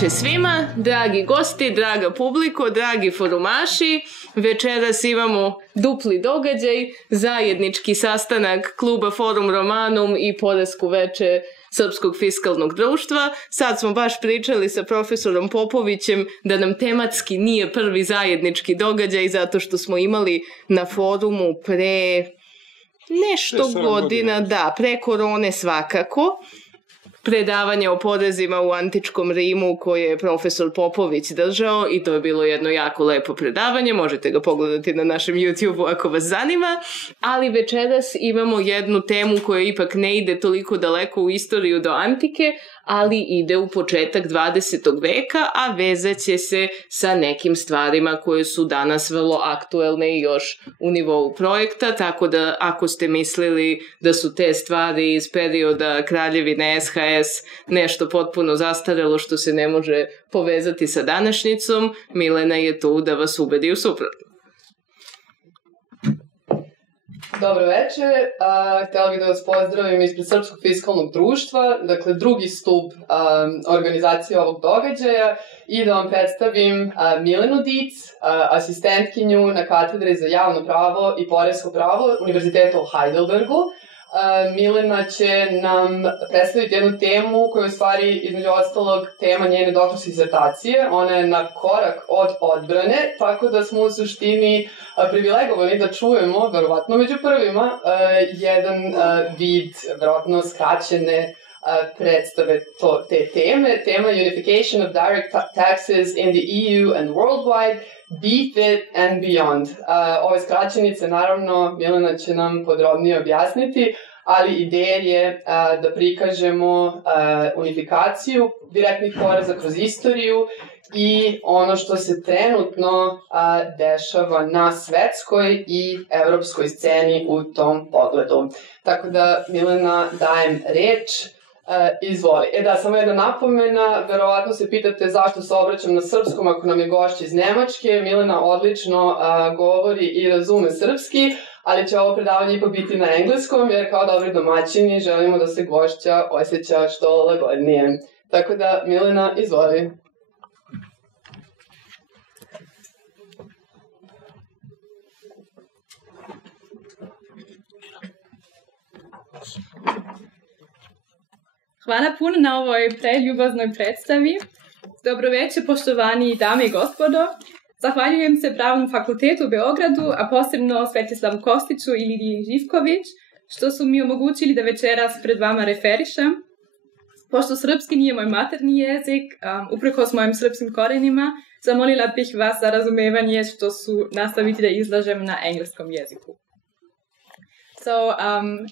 veče svima, dragi gosti, draga publiko, dragi forumaši. Večeras imamo dupli događaj, zajednički sastanak kluba Forum Romanum i podesku veče Srpskog fiskalnog društva. Sad smo baš pričali sa profesorom Popovićem da nam tematski nije prvi zajednički događaj zato što smo imali na forumu pre nešto godina, da, pre korone svakako, predavanje o porezima u antičkom Rimu koje je profesor Popović držao i to je bilo jedno jako lepo predavanje, možete ga pogledati na našem YouTube-u ako vas zanima, ali večeras imamo jednu temu koja ipak ne ide toliko daleko u istoriju do antike, ali ide u početak 20. veka, a vezat će se sa nekim stvarima koje su danas vrlo aktuelne i još u nivou projekta, tako da ako ste mislili da su te stvari iz perioda kraljevine SHS nešto potpuno zastarelo što se ne može povezati sa današnjicom, Milena je tu da vas ubedi u suprotno. Dobro večer, htjela bih da vas pozdravim ispred Srpskog fiskalnog društva, dakle drugi stup organizacije ovog događaja i da vam predstavim Milenu Dietz, asistentkinju na katedri za javno pravo i poresko pravo Univerziteta u Heidelbergu. Milena će nam predstaviti jednu temu koja je u stvari između ostalog tema njene doktorske dizertacije. Ona je na korak od odbrane, tako da smo u suštini privilegovani da čujemo, verovatno među prvima, jedan vid, verovatno skraćene predstave te teme. Tema Unification of Direct Taxes in the EU and Worldwide, BEFIT and Beyond. Ove skraćenice, naravno, Milena će nam podrobnije objasniti, ali ideja je da prikažemo unifikaciju direktnih poreza kroz istoriju i ono što se trenutno dešava na svetskoj i evropskoj sceni u tom pogledu. Tako da, Milena, dajem reč. Izvoli. Da, samo jedna napomena, verovatno se pitate zašto se obraćam na srpskom ako nam je gošća iz Nemačke. Milena odlično govori i razume srpski, ali će ovo predavanje ipak biti na engleskom, jer kao dobri domaćini želimo da se gošća osjeća što lagodnije. Tako da, Milena, izvoli. Hvala puno na ovoj preljubaznoj predstavi. Dobro večer, poštovani dame i gospodo. Zahvaljujem se Pravnom fakultetu u Beogradu, a posebno Svetislavu Kostiću i Lidiji Živković, što su mi omogućili da večeras pred vama referišem. Pošto srpski nije moj materni jezik, uprkos mojim srpskim korenima, zamolila bih vas za razumevanje što su nastaviti da izlažem na engleskom jeziku. So,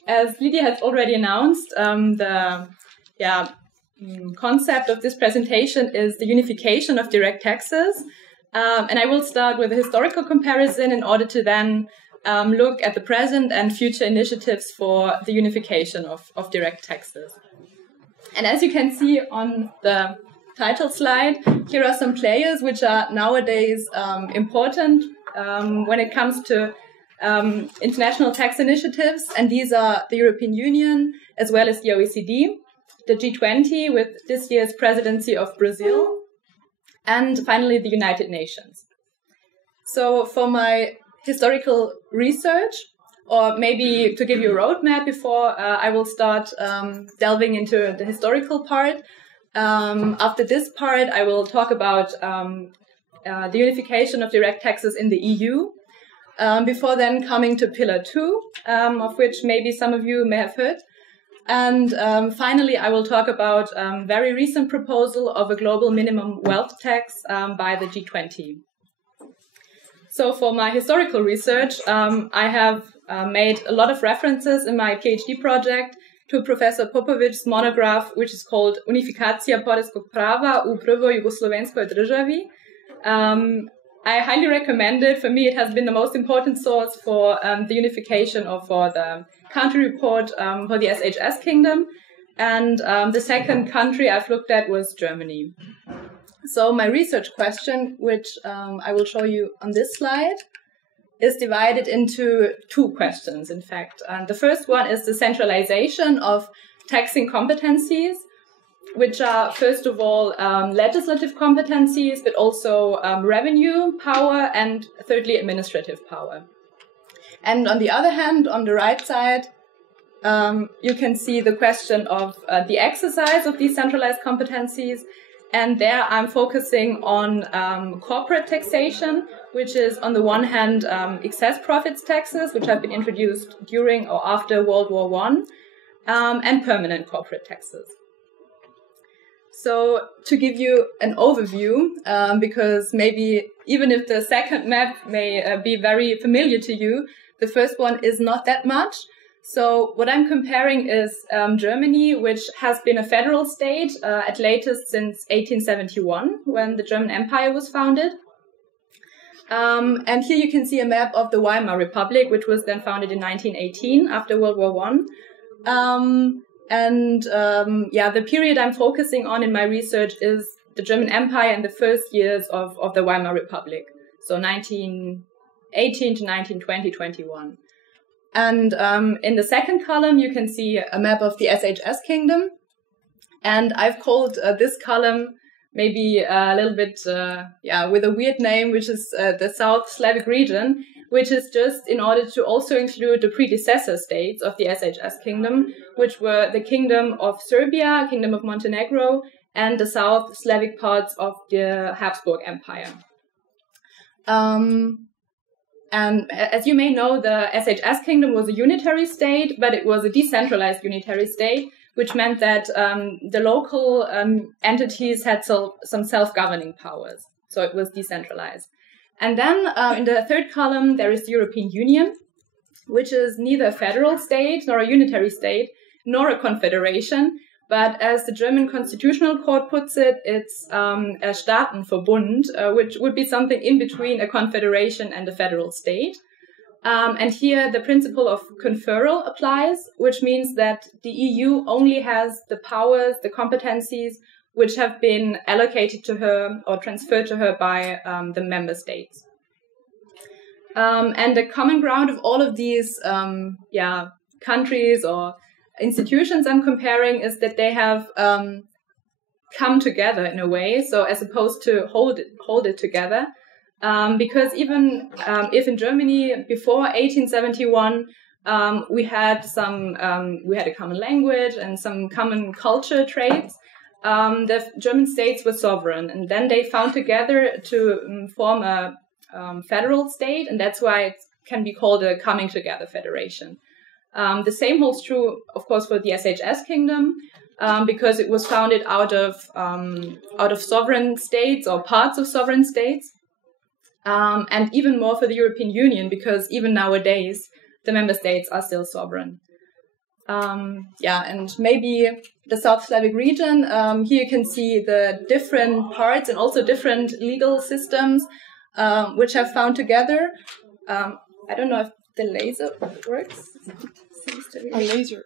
as Lydia has already announced, the concept of this presentation is the unification of direct taxes. And I will start with a historical comparison in order to then look at the present and future initiatives for the unification of direct taxes. And as you can see on the title slide, here are some players which are nowadays important when it comes to international tax initiatives. And these are the European Union as well as the OECD, the G20 with this year's presidency of Brazil, and finally the United Nations. So for my historical research, or maybe to give you a roadmap before I will start delving into the historical part, after this part I will talk about the unification of direct taxes in the EU, before then coming to Pillar 2, of which maybe some of you may have heard. And finally, I will talk about a very recent proposal of a global minimum wealth tax by the G20. So for my historical research, I have made a lot of references in my PhD project to Professor Popovic's monograph, which is called Unifikacija poreskog prava u prvoj jugoslovenskoj državi. I highly recommend it. For me, it has been the most important source for the unification or for the country report for the SHS kingdom. And the second country I've looked at was Germany. So my research question, which I will show you on this slide, is divided into two questions, in fact. And the first one is the centralization of taxing competencies. which are, first of all, legislative competencies, but also revenue power, and thirdly, administrative power. And on the other hand, on the right side, you can see the question of the exercise of these centralized competencies. And there I'm focusing on corporate taxation, which is on the one hand excess profits taxes, which have been introduced during or after World War I, and permanent corporate taxes. So to give you an overview, because maybe even if the second map may be very familiar to you, the first one is not that much. So what I'm comparing is Germany, which has been a federal state at latest since 1871, when the German Empire was founded. And here you can see a map of the Weimar Republic, which was then founded in 1918 after World War I. The period I'm focusing on in my research is the German Empire in the first years of the Weimar Republic. So 1918 to 1920-21. And in the second column, you can see a map of the SHS Kingdom. And I've called this column maybe a little bit, with a weird name, which is the South Slavic region, which is just in order to also include the predecessor states of the SHS Kingdom, which were the Kingdom of Serbia, Kingdom of Montenegro, and the South Slavic parts of the Habsburg Empire. And as you may know, the SHS Kingdom was a unitary state, but it was a decentralized unitary state, which meant that the local entities had some self-governing powers. So it was decentralized. And then in the third column, there is the European Union, which is neither a federal state, nor a unitary state, nor a confederation. But as the German Constitutional Court puts it, it's a Staatenverbund, which would be something in between a confederation and a federal state. And here the principle of conferral applies, which means that the EU only has the powers, the competencies, which have been allocated to her or transferred to her by the member states. And the common ground of all of these countries or institutions I'm comparing is that they have come together in a way, so as opposed to hold it together. Because even if in Germany before 1871 we had a common language and some common culture traits, the German states were sovereign, and then they found together to form a federal state, and that's why it can be called a coming together federation. The same holds true, of course, for the SHS Kingdom, because it was founded out of sovereign states or parts of sovereign states, and even more for the European Union, because even nowadays the member states are still sovereign. And maybe the South Slavic region, here you can see the different parts and also different legal systems which have found together. I don't know if the laser works. A laser,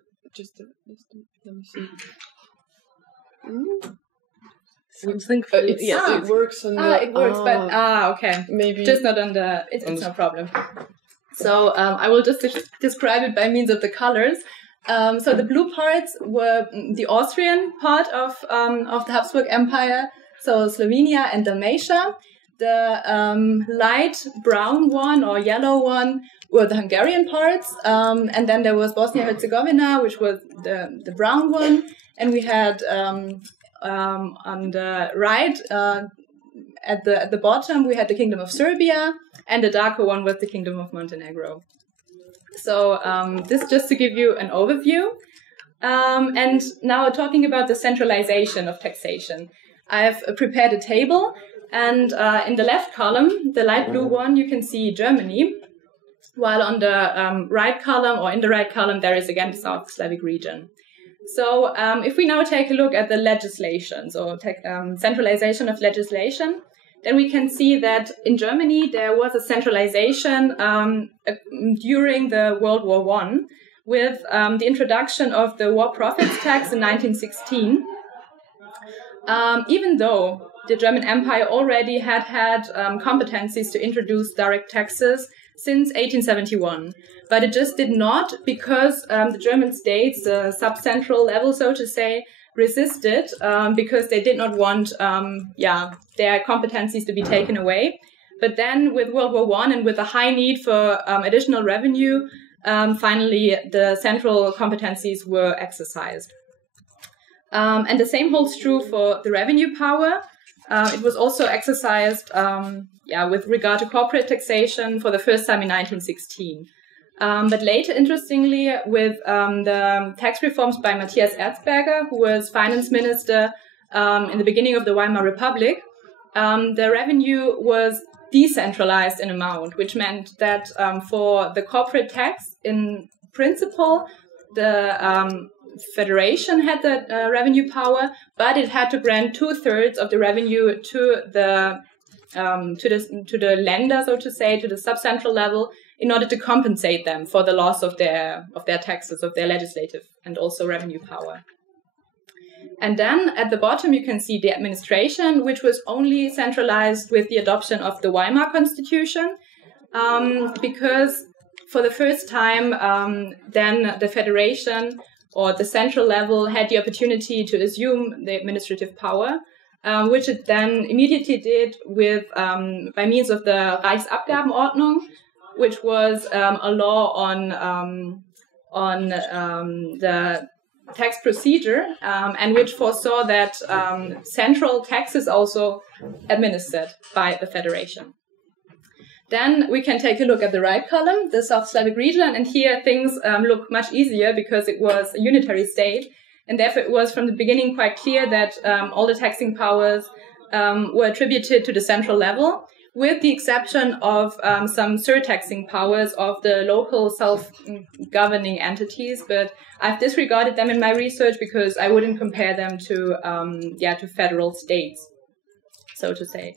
let me see. Something. It works on the... it works, but okay. Maybe just not on the. It's no problem. So I will just describe it by means of the colors. So the blue parts were the Austrian part of the Habsburg Empire, so Slovenia and Dalmatia. The light brown one or yellow one were the Hungarian parts, and then there was Bosnia-Herzegovina, which was the brown one, and we had on the right at the bottom we had the Kingdom of Serbia, and the darker one was the Kingdom of Montenegro. So this just to give you an overview. And now talking about the centralization of taxation. I've prepared a table, and in the left column, the light blue one, you can see Germany, while on the right column, or in the right column, there is again the South Slavic region. So if we now take a look at the legislation, so centralization of legislation, then we can see that in Germany there was a centralization during the World War I with the introduction of the war profits tax in 1916. Even though the German Empire already had competencies to introduce direct taxes since 1871. But it just did not, because the German states, the sub-central level, so to say, resisted because they did not want their competencies to be taken away. But then with World War I and with a high need for additional revenue, finally the central competencies were exercised. And the same holds true for the revenue power. It was also exercised with regard to corporate taxation for the first time in 1916. But later, interestingly, with the tax reforms by Matthias Erzberger, who was finance minister in the beginning of the Weimar Republic, the revenue was decentralized in amount, which meant that for the corporate tax, in principle, the federation had the revenue power, but it had to grant 2/3 of the revenue to the lender, so to say, to the subcentral level, in order to compensate them for the loss of their taxes, of their legislative and also revenue power. And then at the bottom you can see the administration, which was only centralized with the adoption of the Weimar Constitution, because for the first time then the federation or the central level had the opportunity to assume the administrative power, which it then immediately did with by means of the Reichsabgabenordnung, which was a law on the tax procedure, and which foresaw that central tax is also administered by the federation. Then we can take a look at the right column, the South Slavic region, and here things look much easier because it was a unitary state, and therefore it was from the beginning quite clear that all the taxing powers were attributed to the central level, with the exception of some surtaxing powers of the local self-governing entities, but I've disregarded them in my research because I wouldn't compare them to federal states, so to say.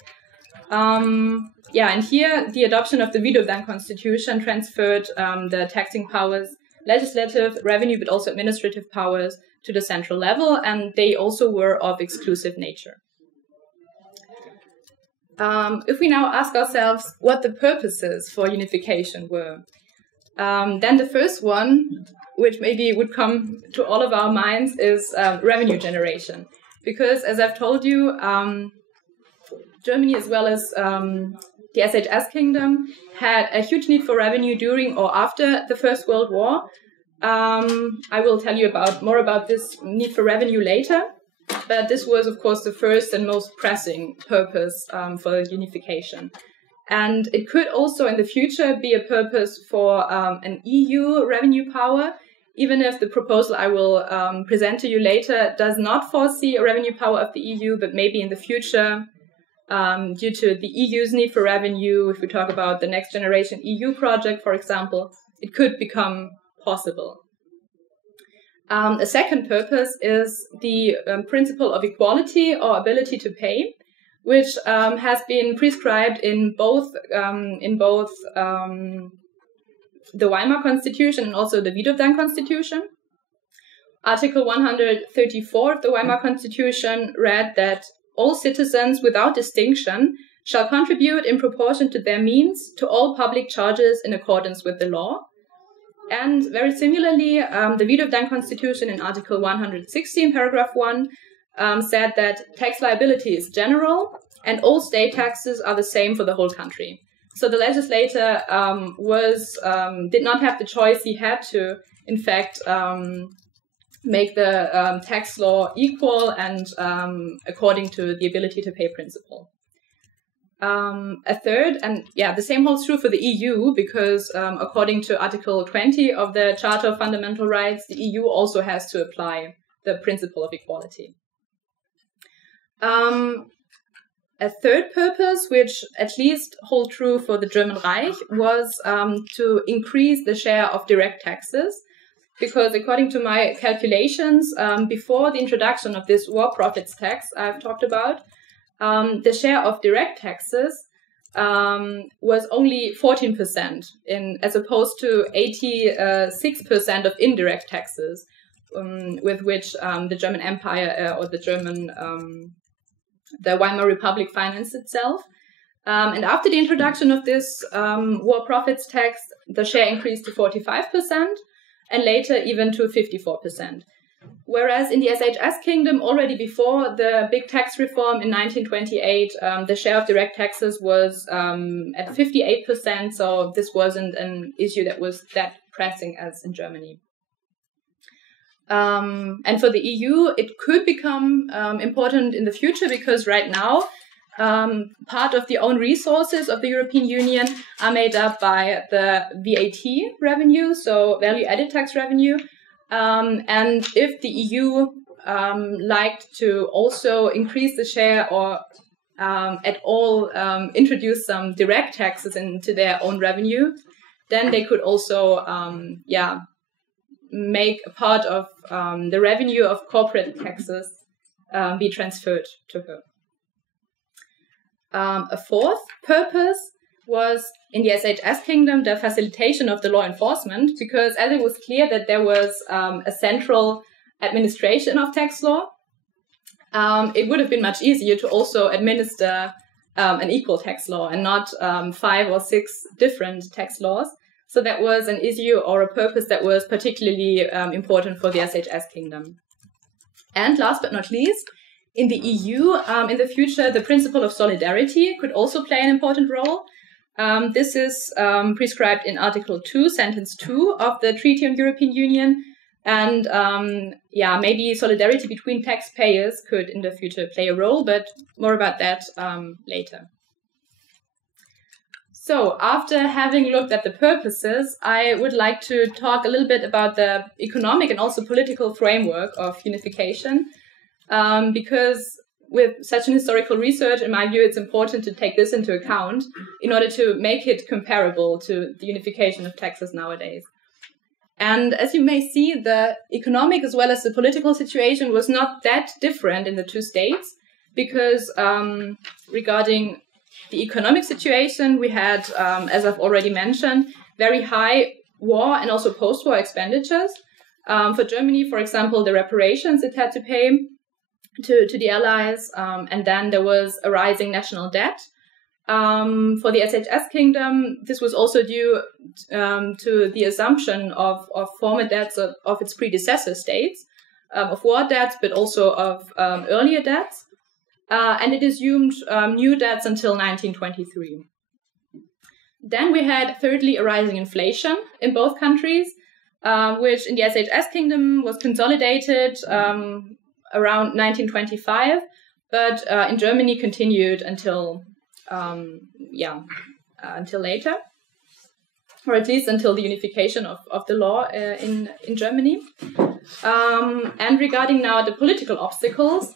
And here the adoption of the Widowdan Constitution transferred the taxing powers, legislative, revenue, but also administrative powers to the central level, and they also were of exclusive nature. If we now ask ourselves what the purposes for unification were, then the first one, which maybe would come to all of our minds, is revenue generation. Because, as I've told you, Germany as well as the SHS Kingdom had a huge need for revenue during or after the First World War. I will tell you more about this need for revenue later. But this was, of course, the first and most pressing purpose for unification. And it could also in the future be a purpose for an EU revenue power, even if the proposal I will present to you later does not foresee a revenue power of the EU, but maybe in the future, due to the EU's need for revenue, if we talk about the Next Generation EU project, for example, it could become possible. A second purpose is the principle of equality or ability to pay, which has been prescribed in both the Weimar Constitution and also the Widowdan Constitution. Article 134 of the Weimar Constitution read that all citizens without distinction shall contribute in proportion to their means to all public charges in accordance with the law. And very similarly, the Widowdan Constitution in Article 116, paragraph 1, said that tax liability is general and all state taxes are the same for the whole country. So the legislator did not have the choice. He had to, in fact, make the tax law equal and according to the ability to pay principle. A third, and the same holds true for the EU, because according to Article 20 of the Charter of Fundamental Rights, the EU also has to apply the principle of equality. A third purpose, which at least hold true for the German Reich, was to increase the share of direct taxes, because according to my calculations, before the introduction of this war profits tax I've talked about, the share of direct taxes was only 14%, as opposed to 86% of indirect taxes, with which the German Empire or the Weimar Republic financed itself. And after the introduction of this war profits tax, the share increased to 45%, and later even to 54%. Whereas in the SHS Kingdom, already before the big tax reform in 1928, the share of direct taxes was at 58%, so this wasn't an issue that was that pressing as in Germany. And for the EU, it could become important in the future because right now, part of the own resources of the European Union are made up by the VAT revenue, so value-added tax revenue. And if the EU liked to also increase the share or at all introduce some direct taxes into their own revenue, then they could also make a part of the revenue of corporate taxes be transferred to her. A fourth purpose was in the SHS Kingdom the facilitation of the law enforcement, because as it was clear that there was a central administration of tax law, it would have been much easier to also administer an equal tax law and not 5 or 6 different tax laws. So that was an issue or a purpose that was particularly important for the SHS Kingdom. And last but not least, in the EU, in the future, the principle of solidarity could also play an important role. This is prescribed in Article 2, Sentence 2 of the Treaty on European Union. And maybe solidarity between taxpayers could in the future play a role, but more about that later. So after having looked at the purposes, I would like to talk a little bit about the economic and also political framework of unification, because with such an historical research, in my view, it's important to take this into account in order to make it comparable to the unification of taxes nowadays. And as you may see, the economic as well as the political situation was not that different in the two states, because regarding the economic situation, we had, as I've already mentioned, very high war and also post-war expenditures. For Germany, for example, the reparations it had to pay to the Allies, and then there was a rising national debt. For the SHS Kingdom, this was also due to the assumption of former debts of its predecessor states, of war debts, but also of earlier debts. And it assumed new debts until 1923. Then we had, thirdly, a rising inflation in both countries, which in the SHS Kingdom was consolidated around 1925, but in Germany continued until later, or at least until the unification of the law in Germany. And regarding now the political obstacles,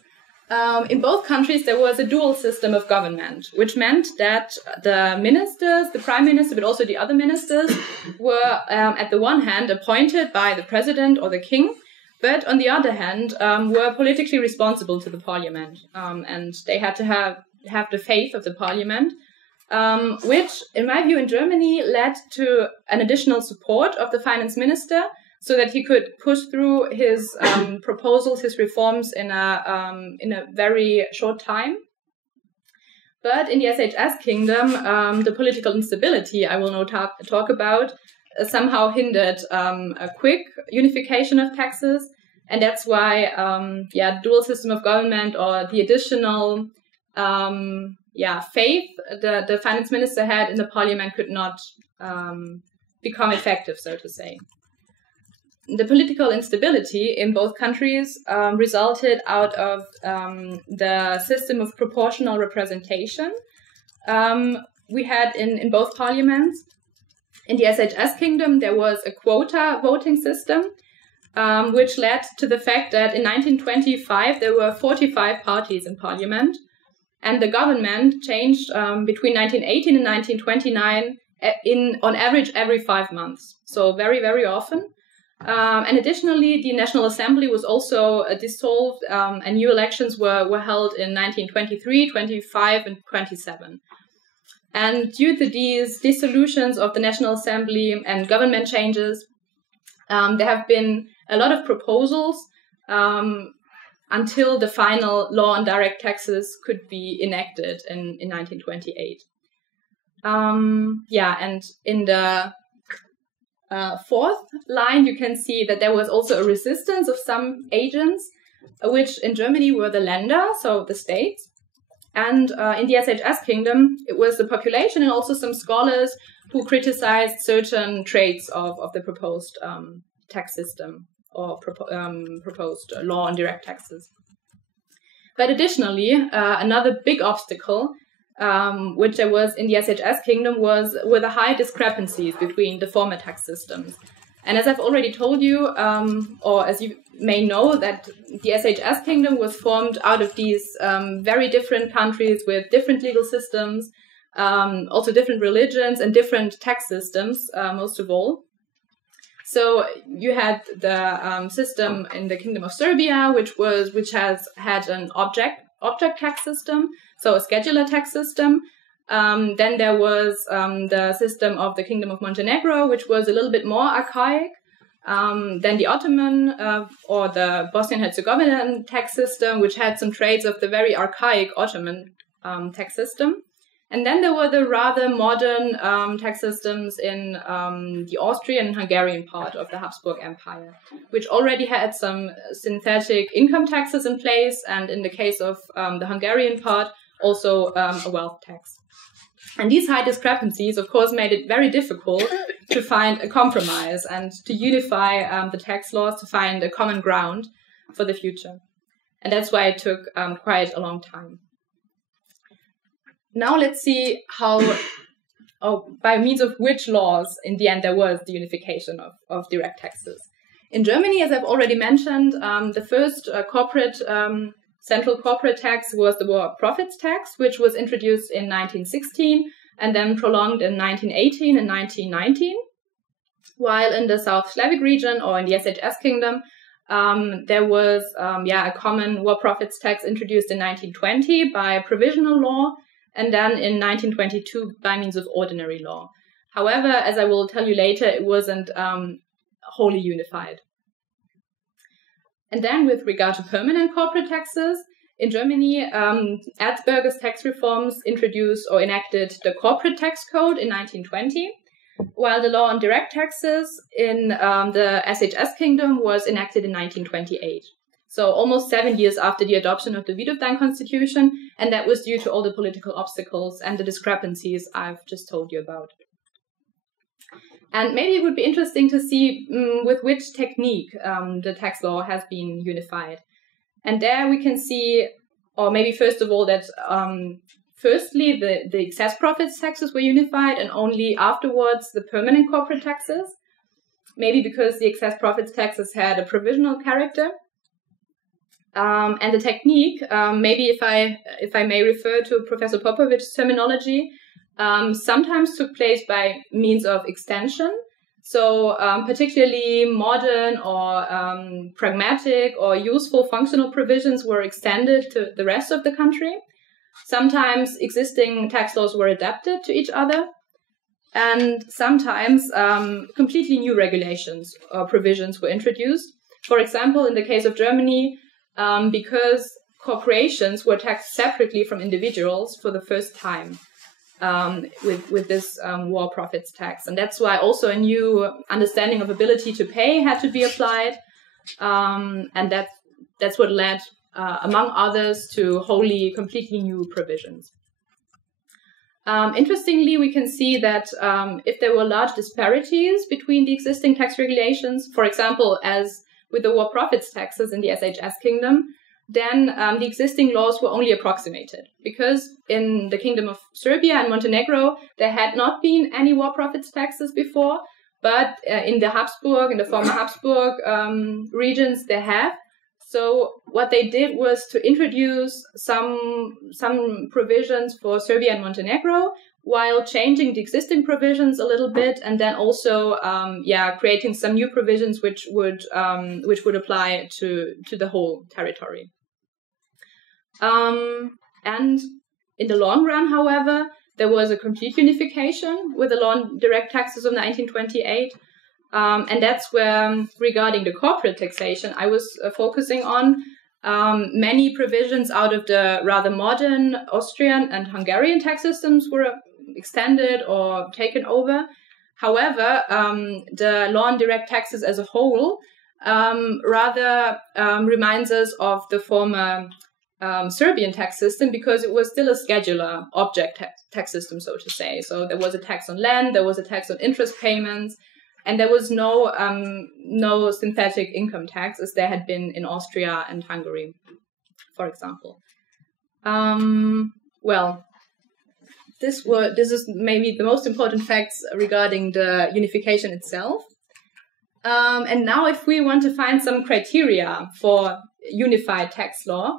in both countries there was a dual system of government, which meant that the ministers, the prime minister, but also the other ministers, were at the one hand appointed by the president or the king, but on the other hand were politically responsible to the parliament, and they had to have the faith of the parliament, which, in my view, in Germany led to an additional support of the finance minister, so that he could push through his proposals, his reforms in a very short time. But in the SHS Kingdom, the political instability I will now talk about somehow hindered a quick unification of taxes, and that's why the dual system of government or the additional faith the finance minister had in the parliament could not become effective, so to say. The political instability in both countries resulted out of the system of proportional representation we had in both parliaments. In the SHS Kingdom, there was a quota voting system, which led to the fact that in 1925 there were 45 parties in parliament, and the government changed between 1918 and 1929 on average every 5 months, so very, very often. And additionally, the National Assembly was also dissolved, and new elections were held in 1923, 25, and 27. And due to these dissolutions of the National Assembly and government changes, there have been a lot of proposals until the final law on direct taxes could be enacted in 1928. And in the fourth line, you can see that there was also a resistance of some agents, which in Germany were the Länder, so the states. And in the SHS kingdom, it was the population and also some scholars who criticized certain traits of the proposed tax system or proposed law on direct taxes. But additionally, another big obstacle which there was in the SHS kingdom were the high discrepancies between the former tax systems. And as I've already told you, or as you may know, that the SHS kingdom was formed out of these very different countries with different legal systems, also different religions and different tax systems, most of all. So you had the system in the Kingdom of Serbia, which has had an object tax system, so a scheduler tax system. Then there was the system of the Kingdom of Montenegro, which was a little bit more archaic. Then the Ottoman or the Bosnian-Herzegovinian tax system, which had some traits of the very archaic Ottoman tax system. And then there were the rather modern tax systems in the Austrian and Hungarian part of the Habsburg Empire, which already had some synthetic income taxes in place, and in the case of the Hungarian part, also a wealth tax. And these high discrepancies, of course, made it very difficult to find a compromise and to unify the tax laws, to find a common ground for the future. And that's why it took quite a long time. Now let's see how, by means of which laws, in the end, there was the unification of direct taxes. In Germany, as I've already mentioned, the first central corporate tax was the war profits tax, which was introduced in 1916 and then prolonged in 1918 and 1919. While in the South Slavic region, or in the SHS kingdom, there was a common war profits tax introduced in 1920 by provisional law, and then in 1922 by means of ordinary law. However, as I will tell you later, it wasn't wholly unified. And then with regard to permanent corporate taxes, in Germany, Erzberger's tax reforms introduced or enacted the corporate tax code in 1920, while the law on direct taxes in the SHS kingdom was enacted in 1928. So almost 7 years after the adoption of the Wittgenstein Constitution, and that was due to all the political obstacles and the discrepancies I've just told you about. And maybe it would be interesting to see with which technique the tax law has been unified. And there we can see, or maybe first of all, that firstly the excess profits taxes were unified, and only afterwards the permanent corporate taxes. Maybe because the excess profits taxes had a provisional character. And the technique, maybe if I may refer to Professor Popovich's terminology, sometimes took place by means of extension. So particularly modern or pragmatic or useful functional provisions were extended to the rest of the country. Sometimes existing tax laws were adapted to each other. And sometimes completely new regulations or provisions were introduced. For example, in the case of Germany, because corporations were taxed separately from individuals for the first time with this war profits tax. And that's why also a new understanding of ability to pay had to be applied. And that's what led, among others, to wholly, completely new provisions. Interestingly, we can see that if there were large disparities between the existing tax regulations, for example, as with the war profits taxes in the SHS kingdom, then the existing laws were only approximated, because in the Kingdom of Serbia and Montenegro, there had not been any war profits taxes before, but in the former Habsburg regions, they have. So what they did was to introduce some provisions for Serbia and Montenegro, while changing the existing provisions a little bit, and then also creating some new provisions which would apply to the whole territory. And in the long run, however, there was a complete unification with the law on direct taxes of 1928. And that's where, regarding the corporate taxation, I was focusing on. Many provisions out of the rather modern Austrian and Hungarian tax systems were extended or taken over. However, the law on direct taxes as a whole rather reminds us of the former Serbian tax system, because it was still a schedular object tax system, so to say. So there was a tax on land, there was a tax on interest payments, and there was no synthetic income tax as there had been in Austria and Hungary, for example. Well, this is maybe the most important facts regarding the unification itself. And now if we want to find some criteria for unified tax law,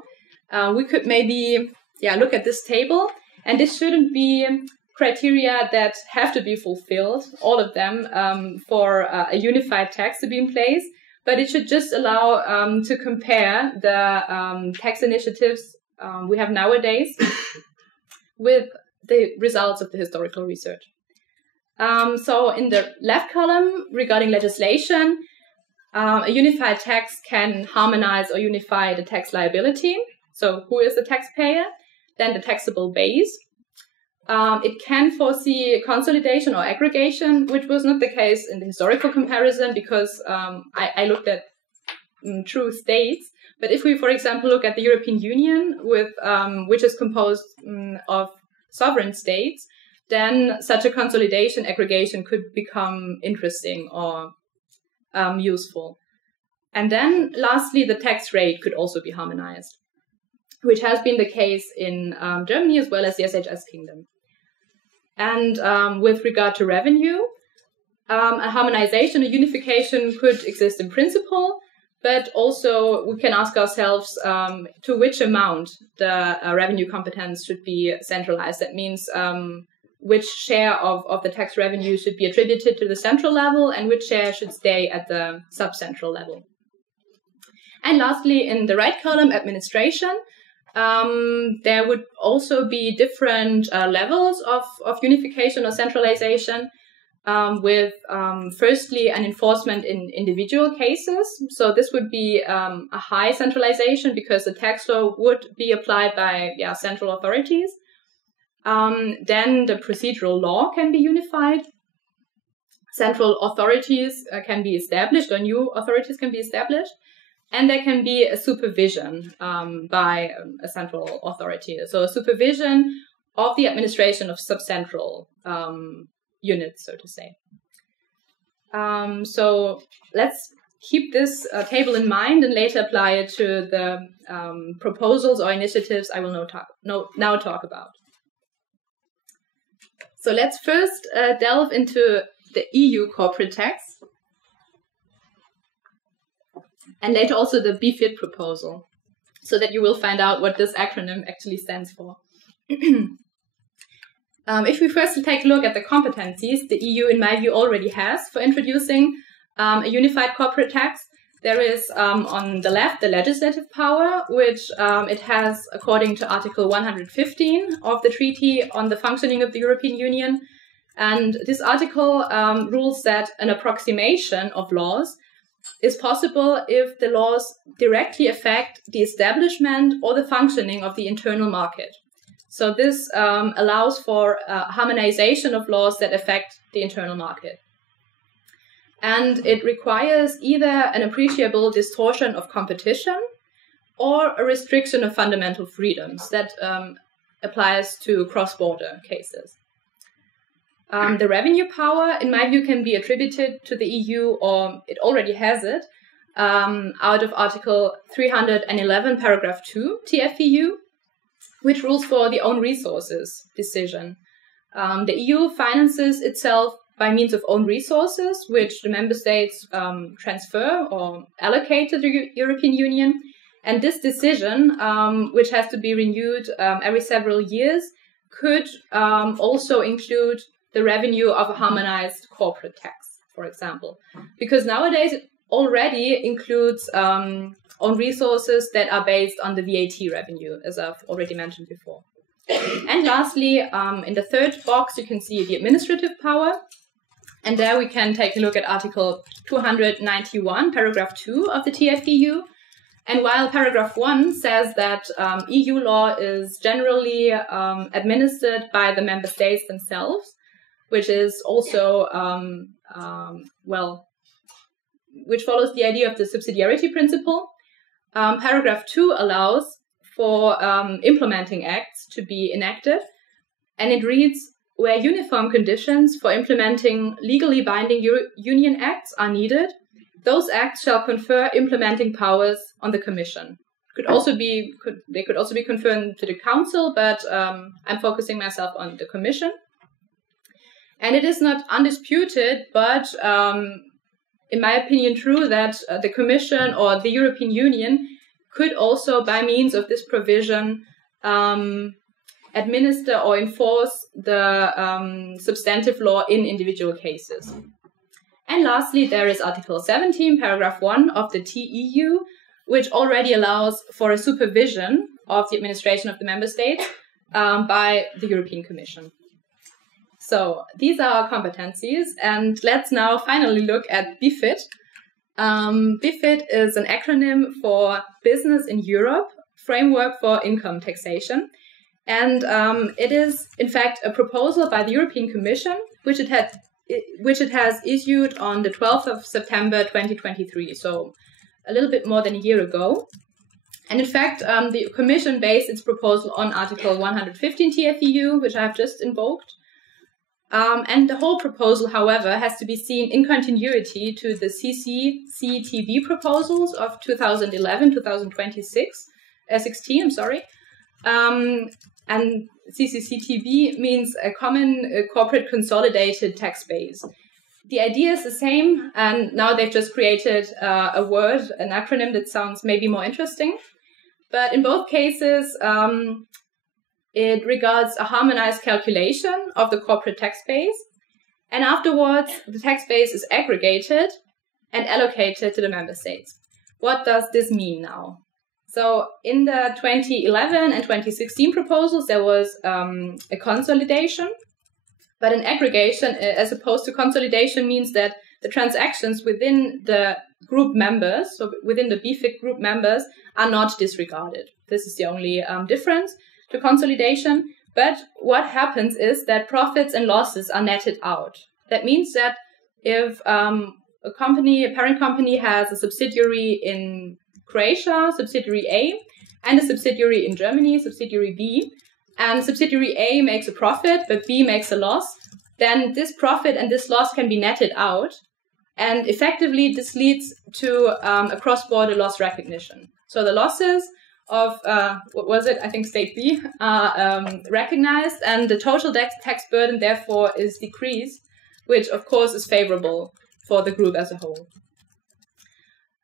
we could maybe look at this table. And this shouldn't be criteria that have to be fulfilled, all of them, for a unified tax to be in place. But it should just allow to compare the tax initiatives we have nowadays with the results of the historical research. So in the left column, regarding legislation, a unified tax can harmonize or unify the tax liability. So who is the taxpayer? Then the taxable base. It can foresee consolidation or aggregation, which was not the case in the historical comparison, because I looked at true states. But if we, for example, look at the European Union, which is composed of sovereign states, then such a consolidation aggregation could become interesting or useful. And then lastly, the tax rate could also be harmonized, which has been the case in Germany as well as the SHS Kingdom. And with regard to revenue, a harmonization, a unification could exist in principle, but also we can ask ourselves to which amount the revenue competence should be centralized. That means which share of the tax revenue should be attributed to the central level and which share should stay at the subcentral level. And lastly, in the right column, administration, there would also be different levels of unification or centralization, with firstly an enforcement in individual cases. So this would be a high centralization because the tax law would be applied by central authorities. Then the procedural law can be unified. Central authorities can be established, or new authorities can be established. And there can be a supervision by a central authority. So a supervision of the administration of subcentral units, so to say. So let's keep this table in mind and later apply it to the proposals or initiatives I will now talk about. So let's first delve into the EU corporate tax, and later also the BEFIT proposal, so that you will find out what this acronym actually stands for. If we first take a look at the competencies the EU, in my view, already has for introducing a unified corporate tax, there is on the left the legislative power, which it has according to Article 115 of the Treaty on the Functioning of the European Union. And this article rules that an approximation of laws is possible if the laws directly affect the establishment or the functioning of the internal market. So this allows for harmonization of laws that affect the internal market. And it requires either an appreciable distortion of competition or a restriction of fundamental freedoms. That applies to cross-border cases. The revenue power, in my view, can be attributed to the EU, or it already has it, out of Article 311, paragraph 2, TFEU, which rules for the own resources decision. The EU finances itself by means of own resources, which the member states transfer or allocate to the European Union. And this decision, which has to be renewed every several years, could also include the revenue of a harmonized corporate tax, for example. Because nowadays it already includes own resources that are based on the VAT revenue, as I've already mentioned before. And lastly, in the third box, you can see the administrative power. And there we can take a look at Article 291, paragraph 2 of the TFEU. And while paragraph 1 says that EU law is generally administered by the member states themselves, which is also, which follows the idea of the subsidiarity principle. Paragraph 2 allows for implementing acts to be enacted, and it reads, where uniform conditions for implementing legally binding union acts are needed, those acts shall confer implementing powers on the Commission. They could also be conferred to the Council, but I'm focusing myself on the Commission. And it is not undisputed, but in my opinion true, that the Commission or the European Union could also, by means of this provision, administer or enforce the substantive law in individual cases. And lastly, there is Article 17, paragraph 1 of the TEU, which already allows for a supervision of the administration of the member states by the European Commission. So these are our competencies, and let's now finally look at BEFIT. BEFIT is an acronym for Business in Europe, Framework for Income Taxation. And it is, in fact, a proposal by the European Commission, which it has issued on the 12th of September 2023, so a little bit more than a year ago. And in fact, the Commission based its proposal on Article 115 TFEU, which I have just invoked. And the whole proposal, however, has to be seen in continuity to the CCCTB proposals of 2011-2016. And CCCTB means a common corporate consolidated tax base. The idea is the same, and now they've just created an acronym that sounds maybe more interesting. But in both cases, it regards a harmonized calculation of the corporate tax base, and afterwards the tax base is aggregated and allocated to the member states. What does this mean now? So in the 2011 and 2016 proposals, there was a consolidation, but an aggregation as opposed to consolidation means that the transactions within the group members, so within the BEFIT group members, are not disregarded. This is the only difference to consolidation. But what happens is that profits and losses are netted out. That means that if a parent company has a subsidiary in Croatia, subsidiary A, and a subsidiary in Germany, subsidiary B, and subsidiary A makes a profit, but B makes a loss, then this profit and this loss can be netted out, and effectively this leads to a cross-border loss recognition. So the losses of, state B, are recognized, and the total tax burden therefore is decreased, which of course is favorable for the group as a whole.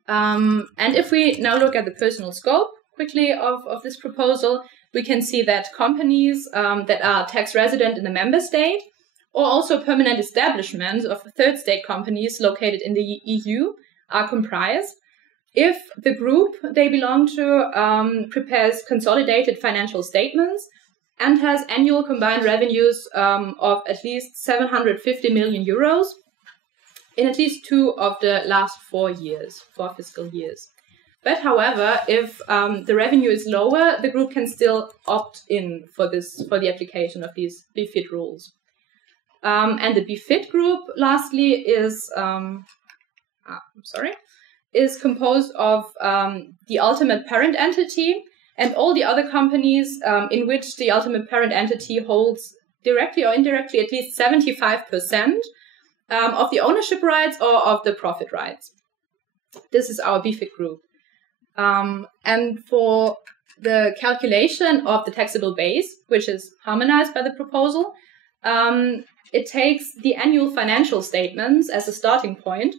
And if we now look at the personal scope quickly of this proposal, we can see that companies that are tax resident in the member state, or also permanent establishments of third state companies located in the EU, are comprised if the group they belong to prepares consolidated financial statements and has annual combined revenues of at least 750 million euros in at least 2 of the last 4 fiscal years. But however, if the revenue is lower, the group can still opt in for the application of these BEFIT rules. And the BEFIT group, lastly, is composed of the ultimate parent entity and all the other companies in which the ultimate parent entity holds directly or indirectly at least 75% of the ownership rights or of the profit rights. This is our BEFIT group. And for the calculation of the taxable base, which is harmonized by the proposal, it takes the annual financial statements as a starting point.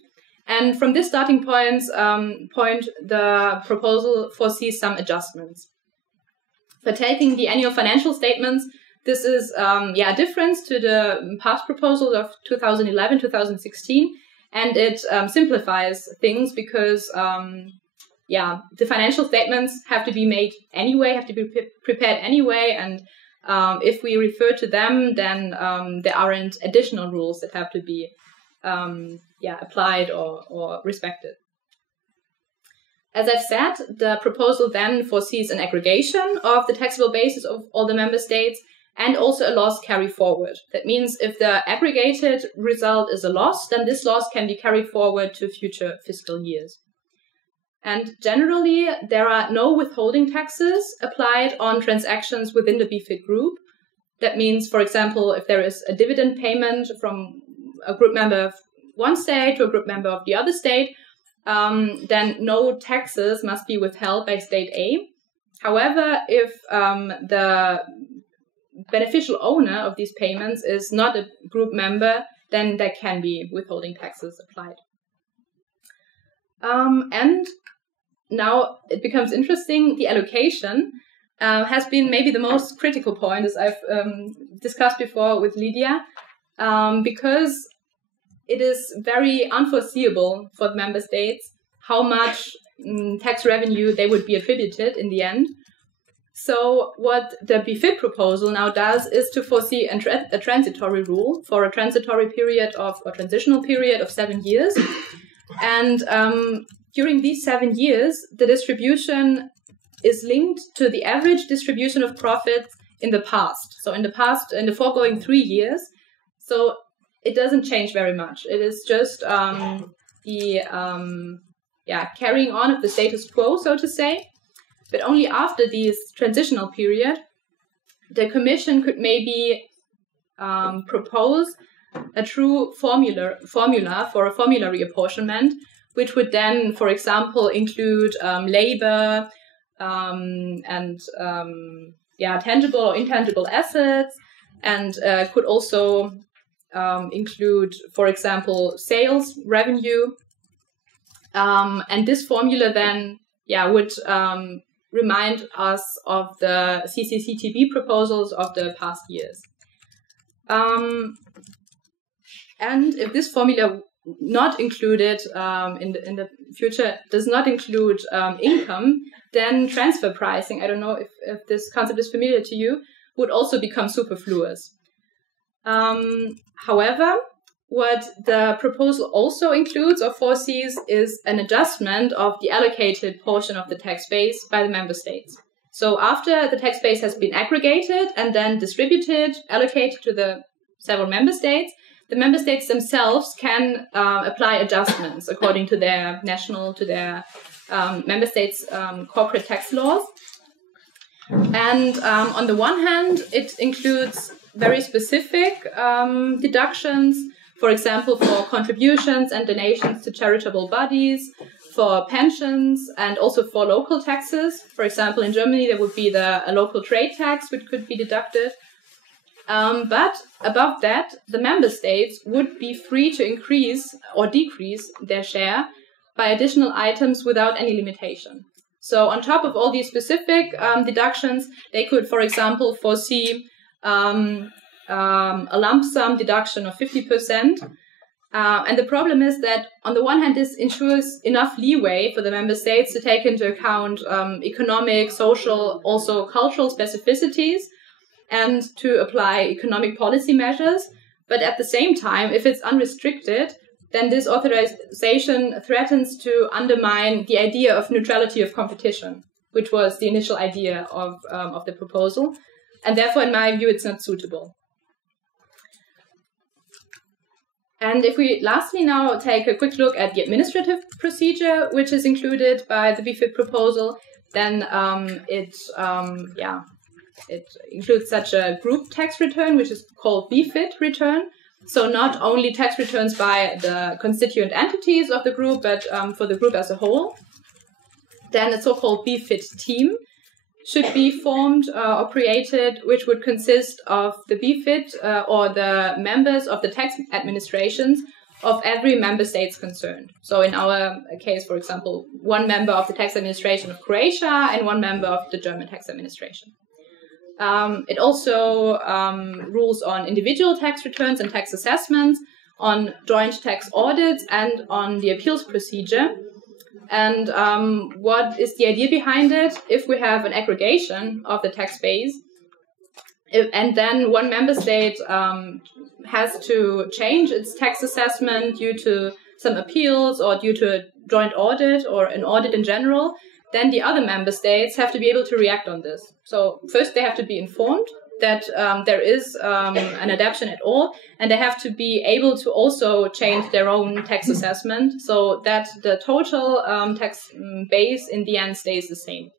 And from this starting point, the proposal foresees some adjustments. For taking the annual financial statements, this is a difference to the past proposal of 2011-2016, and it simplifies things because the financial statements have to be made anyway, have to be prepared anyway, and if we refer to them, then there aren't additional rules that have to be applied or respected. As I've said, the proposal then foresees an aggregation of the taxable basis of all the member states, and also a loss carry forward. That means if the aggregated result is a loss, then this loss can be carried forward to future fiscal years. And generally, there are no withholding taxes applied on transactions within the BEFIT group. That means, for example, if there is a dividend payment from a group member of one state to a group member of the other state, then no taxes must be withheld by state A. However, if the beneficial owner of these payments is not a group member, then there can be withholding taxes applied. And now it becomes interesting. The allocation has been maybe the most critical point, as I've discussed before with Lydia, because it is very unforeseeable for the member states how much tax revenue they would be attributed in the end. So what the BEFIT proposal now does is to foresee a transitory rule for a transitory period or transitional period of 7 years. And during these 7 years, the distribution is linked to the average distribution of profits in the past. So in the foregoing 3 years. So it doesn't change very much. It is just carrying on of the status quo, so to say. But only after this transitional period, the Commission could maybe propose a true formula for a formulary apportionment, which would then, for example, include labor and tangible or intangible assets, and could also include, for example, sales revenue. And this formula then, would remind us of the CCCTB proposals of the past years. And if this formula not included in the future does not include income, then transfer pricing, I don't know if this concept is familiar to you, would also become superfluous. However, what the proposal also includes or foresees is an adjustment of the allocated portion of the tax base by the member states. So after the tax base has been aggregated and then distributed, allocated to the several member states, the member states themselves can apply adjustments according to their member states' corporate tax laws. And on the one hand, it includes very specific deductions, for example, for contributions and donations to charitable bodies, for pensions, and also for local taxes. For example, in Germany, there would be a local trade tax, which could be deducted. But above that, the member states would be free to increase or decrease their share by additional items without any limitation. So on top of all these specific deductions, they could, for example, foresee a lump sum deduction of 50%. And the problem is that, on the one hand, this ensures enough leeway for the member states to take into account economic, social, also cultural specificities and to apply economic policy measures. But at the same time, if it's unrestricted, then this authorization threatens to undermine the idea of neutrality of competition, which was the initial idea of the proposal. And therefore, in my view, it's not suitable. And if we lastly now take a quick look at the administrative procedure, which is included by the BEFIT proposal, then it includes such a group tax return, which is called BEFIT return. So not only tax returns by the constituent entities of the group, but for the group as a whole. Then a so-called BEFIT team should be formed or created, which would consist of the BEFIT or the members of the tax administrations of every member states concerned. So in our case, for example, one member of the tax administration of Croatia and one member of the German tax administration. It also rules on individual tax returns and tax assessments, on joint tax audits, and on the appeals procedure. And what is the idea behind it? If we have an aggregation of the tax base, and then one member state has to change its tax assessment due to some appeals or due to a joint audit or an audit in general, then the other member states have to be able to react on this. So first they have to be informed that there is an adaptation at all, and they have to be able to also change their own tax assessment so that the total tax base in the end stays the same.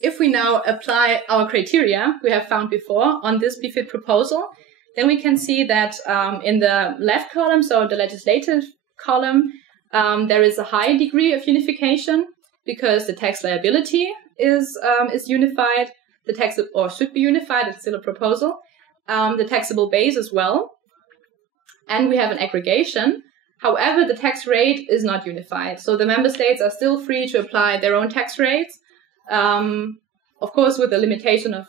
If we now apply our criteria we have found before on this BEFIT proposal, then we can see that in the left column, so the legislative column, there is a high degree of unification because the tax liability is unified, the tax or should be unified. It's still a proposal. The taxable base as well, and we have an aggregation. However, the tax rate is not unified, so the member states are still free to apply their own tax rates. Of course, with the limitation of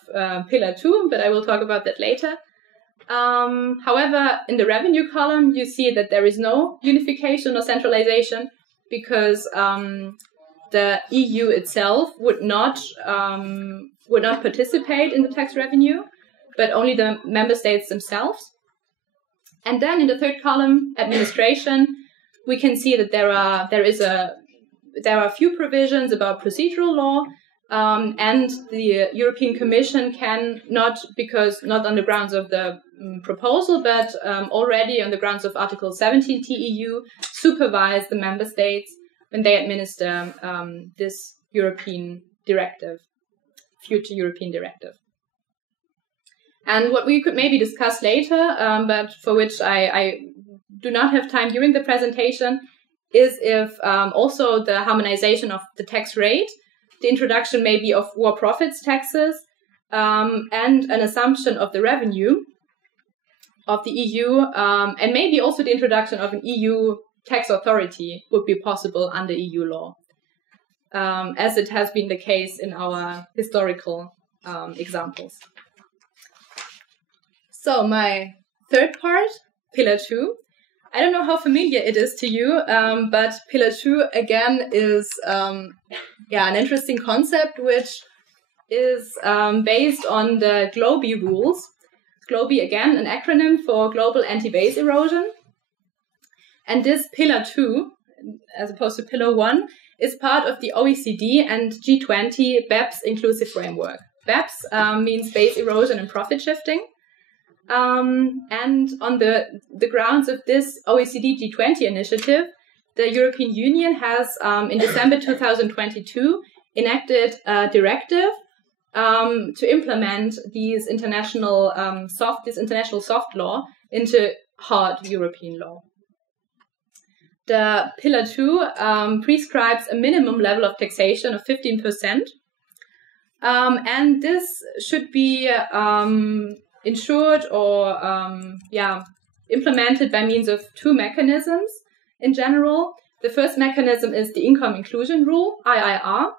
Pillar 2, but I will talk about that later. However, in the revenue column, you see that there is no unification or centralization because the EU itself would not participate in the tax revenue, but only the member states themselves. And then in the third column, administration, we can see that there are a few provisions about procedural law. And the European Commission can not on the grounds of the proposal, but already on the grounds of Article 17 TEU, supervise the member states when they administer this European directive, future European directive. And what we could maybe discuss later, but for which I do not have time during the presentation, is if also the harmonization of the tax rate, the introduction maybe of war profits taxes, and an assumption of the revenue of the EU, and maybe also the introduction of an EU tax authority would be possible under EU law, as it has been the case in our historical examples. So my third part, Pillar 2. I don't know how familiar it is to you, but Pillar 2 again is an interesting concept which is based on the GLOBE rules. GLOBE, again, an acronym for Global Anti-Base Erosion. And this Pillar 2, as opposed to Pillar 1, is part of the OECD and G20 BEPS inclusive framework. BEPS means base erosion and profit shifting. And on the grounds of this OECD G20 initiative, the European Union has, in December 2022, enacted a directive to implement these international soft law into hard European law. The Pillar 2 prescribes a minimum level of taxation of 15%, and this should be ensured or implemented by means of two mechanisms in general. The first mechanism is the Income Inclusion Rule, IIR,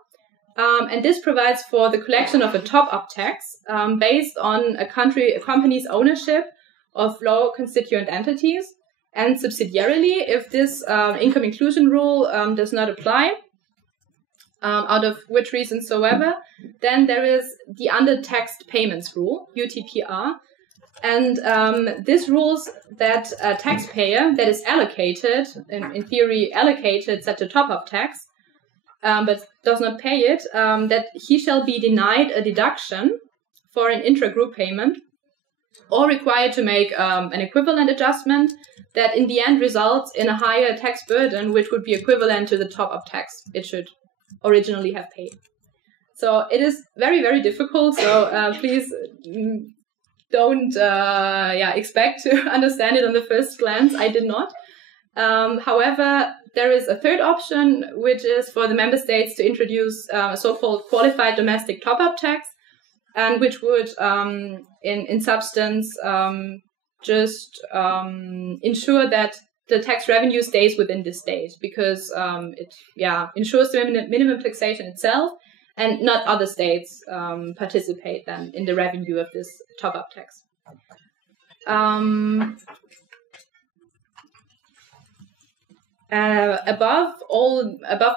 and this provides for the collection of a top-up tax based on a company's ownership of low constituent entities. And subsidiarily, if this Income Inclusion Rule does not apply, out of which reason soever, then there is the Undertaxed Payments Rule, UTPR, and this rules that a taxpayer that is allocated, in theory allocated such a top-up tax, but does not pay it, that he shall be denied a deduction for an intra-group payment or required to make an equivalent adjustment that in the end results in a higher tax burden, which would be equivalent to the top-up tax it should originally have paid. So it is very, very difficult. So please don't expect to understand it on the first glance. I did not. However, there is a third option, which is for the member states to introduce a so-called qualified domestic top-up tax, and which would, in substance, just ensure that the tax revenue stays within this state, because it ensures the minimum taxation itself, and not other states participate then in the revenue of this top-up tax. Above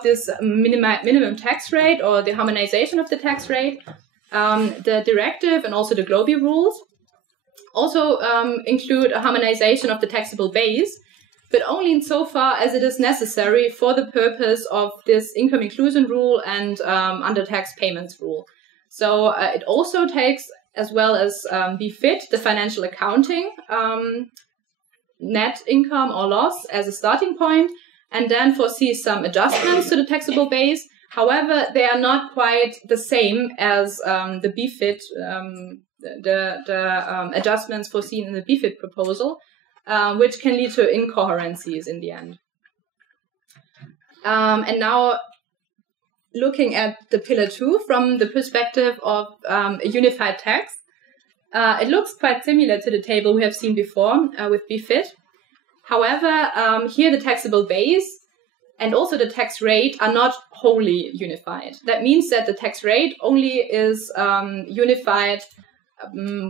this minimum tax rate or the harmonization of the tax rate, the directive and also the GLOBE rules also include a harmonization of the taxable base, but only insofar as it is necessary for the purpose of this Income Inclusion Rule and Undertaxed Payments Rule. So it also takes, as well as BEFIT, the financial accounting, net income or loss as a starting point, and then foresees some adjustments to the taxable base. However, they are not quite the same as the BEFIT, the adjustments foreseen in the BEFIT proposal, which can lead to incoherencies in the end. And now, looking at the Pillar 2 from the perspective of a unified tax, it looks quite similar to the table we have seen before with BEFIT. However, here the taxable base and also the tax rate are not wholly unified. That means that the tax rate only is unified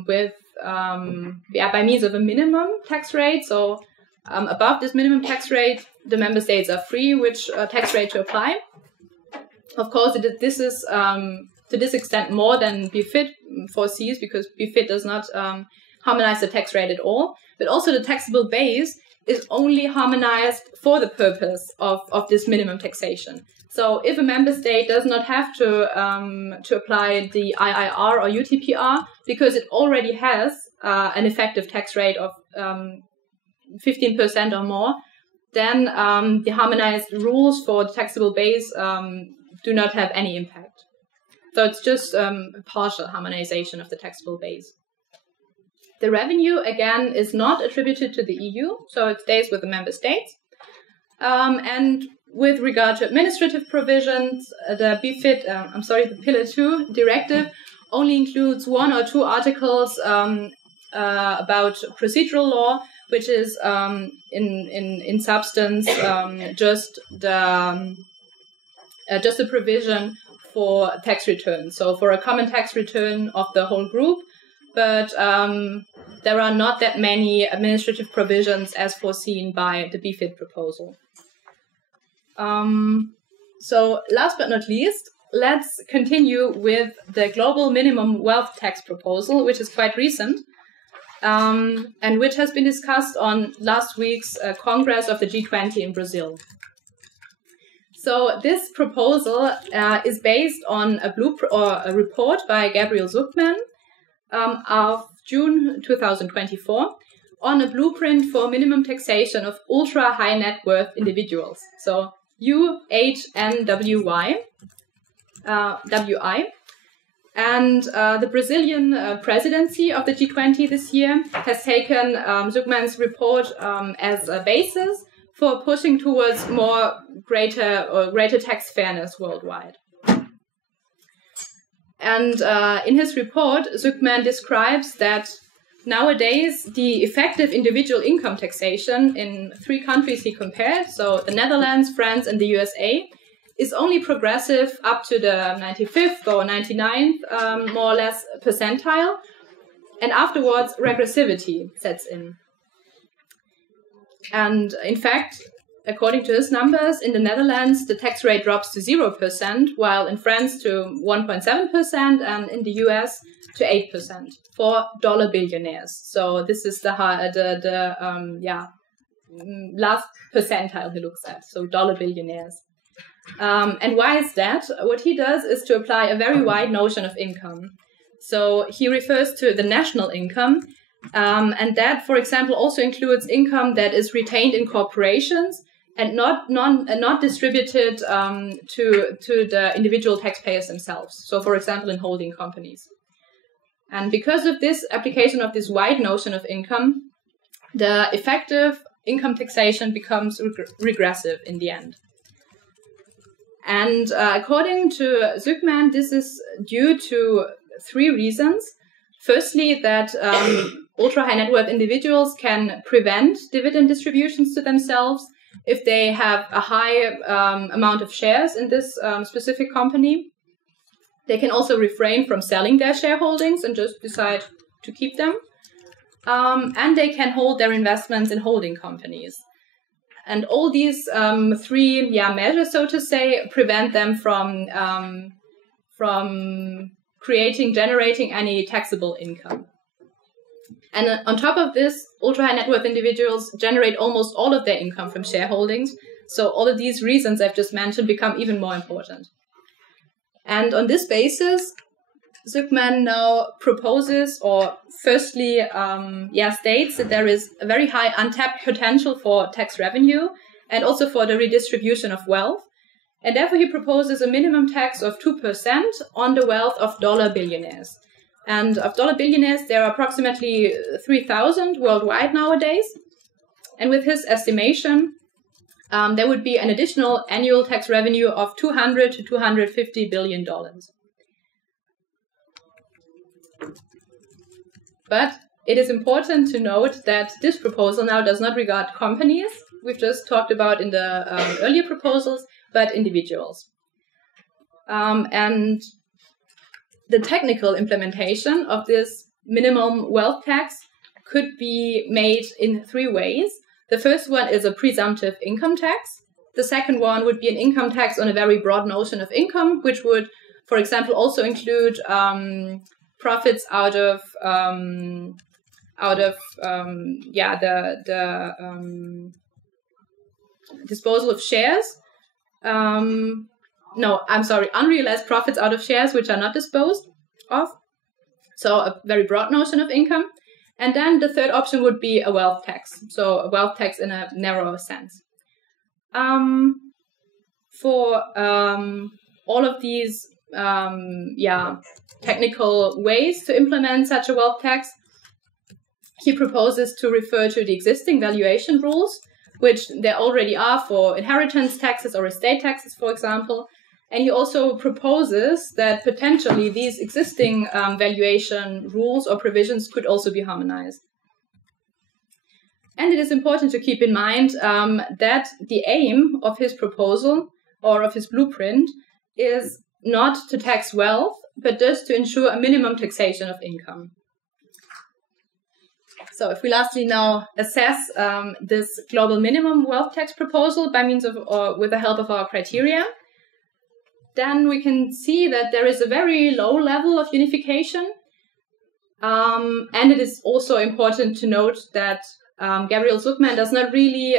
with by means of a minimum tax rate. So above this minimum tax rate, the member states are free which tax rate to apply. Of course, this is to this extent more than BEFIT foresees, because BEFIT does not harmonize the tax rate at all. But also the taxable base is only harmonized for the purpose of this minimum taxation. So if a member state does not have to apply the IIR or UTPR, because it already has an effective tax rate of 15% or more, then the harmonized rules for the taxable base do not have any impact. So it's just a partial harmonization of the taxable base. The revenue, again, is not attributed to the EU, so it stays with the member states. And with regard to administrative provisions, the BEFIT, the Pillar 2 directive only includes 1 or 2 articles about procedural law, which is in substance just a provision for tax returns. So for a common tax return of the whole group, but there are not that many administrative provisions as foreseen by the BEFIT proposal. So last but not least, let's continue with the global minimum wealth tax proposal, which is quite recent, and which has been discussed on last week's Congress of the G20 in Brazil. So this proposal is based on a report by Gabriel Zuckman of June 2024 on a blueprint for minimum taxation of ultra high net worth individuals. So UHNWI. And the Brazilian presidency of the G20 this year has taken Zuckman's report as a basis for pushing towards greater tax fairness worldwide. And in his report, Zuckman describes that nowadays the effective individual income taxation in 3 countries he compared, so the Netherlands, France, and the USA, is only progressive up to the 95th or 99th, more or less, percentile, and afterwards regressivity sets in. And in fact, according to his numbers, in the Netherlands, the tax rate drops to 0%, while in France to 1.7%, and in the US to 8% for dollar billionaires. So this is the last percentile he looks at, so dollar billionaires. And why is that? What he does is to apply a very wide notion of income. So he refers to the national income, and that, for example, also includes income that is retained in corporations and not distributed to the individual taxpayers themselves. So, for example, in holding companies. And because of this application of this wide notion of income, the effective income taxation becomes regressive in the end. And according to Zuckman, this is due to 3 reasons. Firstly, that ultra-high net worth individuals can prevent dividend distributions to themselves if they have a high amount of shares in this specific company. They can also refrain from selling their shareholdings and just decide to keep them. And they can hold their investments in holding companies. And all these 3 measures, so to say, prevent them from generating any taxable income. And on top of this, ultra-high net worth individuals generate almost all of their income from shareholdings. So all of these reasons I've just mentioned become even more important. And on this basis, Zuckman now proposes, or firstly, states that there is a very high untapped potential for tax revenue and also for the redistribution of wealth. And therefore, he proposes a minimum tax of 2% on the wealth of dollar billionaires. And of dollar billionaires, there are approximately 3,000 worldwide nowadays. And with his estimation, there would be an additional annual tax revenue of $200 to $250 billion. But it is important to note that this proposal now does not regard companies, we've just talked about in the earlier proposals, but individuals. And the technical implementation of this minimum wealth tax could be made in three ways. The first one is a presumptive income tax. The second one would be an income tax on a very broad notion of income, which would, for example, also include profits out of disposal of shares. Unrealized profits out of shares which are not disposed of. So a very broad notion of income. And then the third option would be a wealth tax. So a wealth tax in a narrower sense. For all of these technical ways to implement such a wealth tax, he proposes to refer to the existing valuation rules, which there already are for inheritance taxes or estate taxes, for example. And he also proposes that potentially these existing valuation rules or provisions could also be harmonized. And it is important to keep in mind that the aim of his proposal or of his blueprint is not to tax wealth, but just to ensure a minimum taxation of income. So if we lastly now assess this global minimum wealth tax proposal by means of, or with the help of our criteria, then we can see that there is a very low level of unification. And it is also important to note that Gabriel Zuckman does not really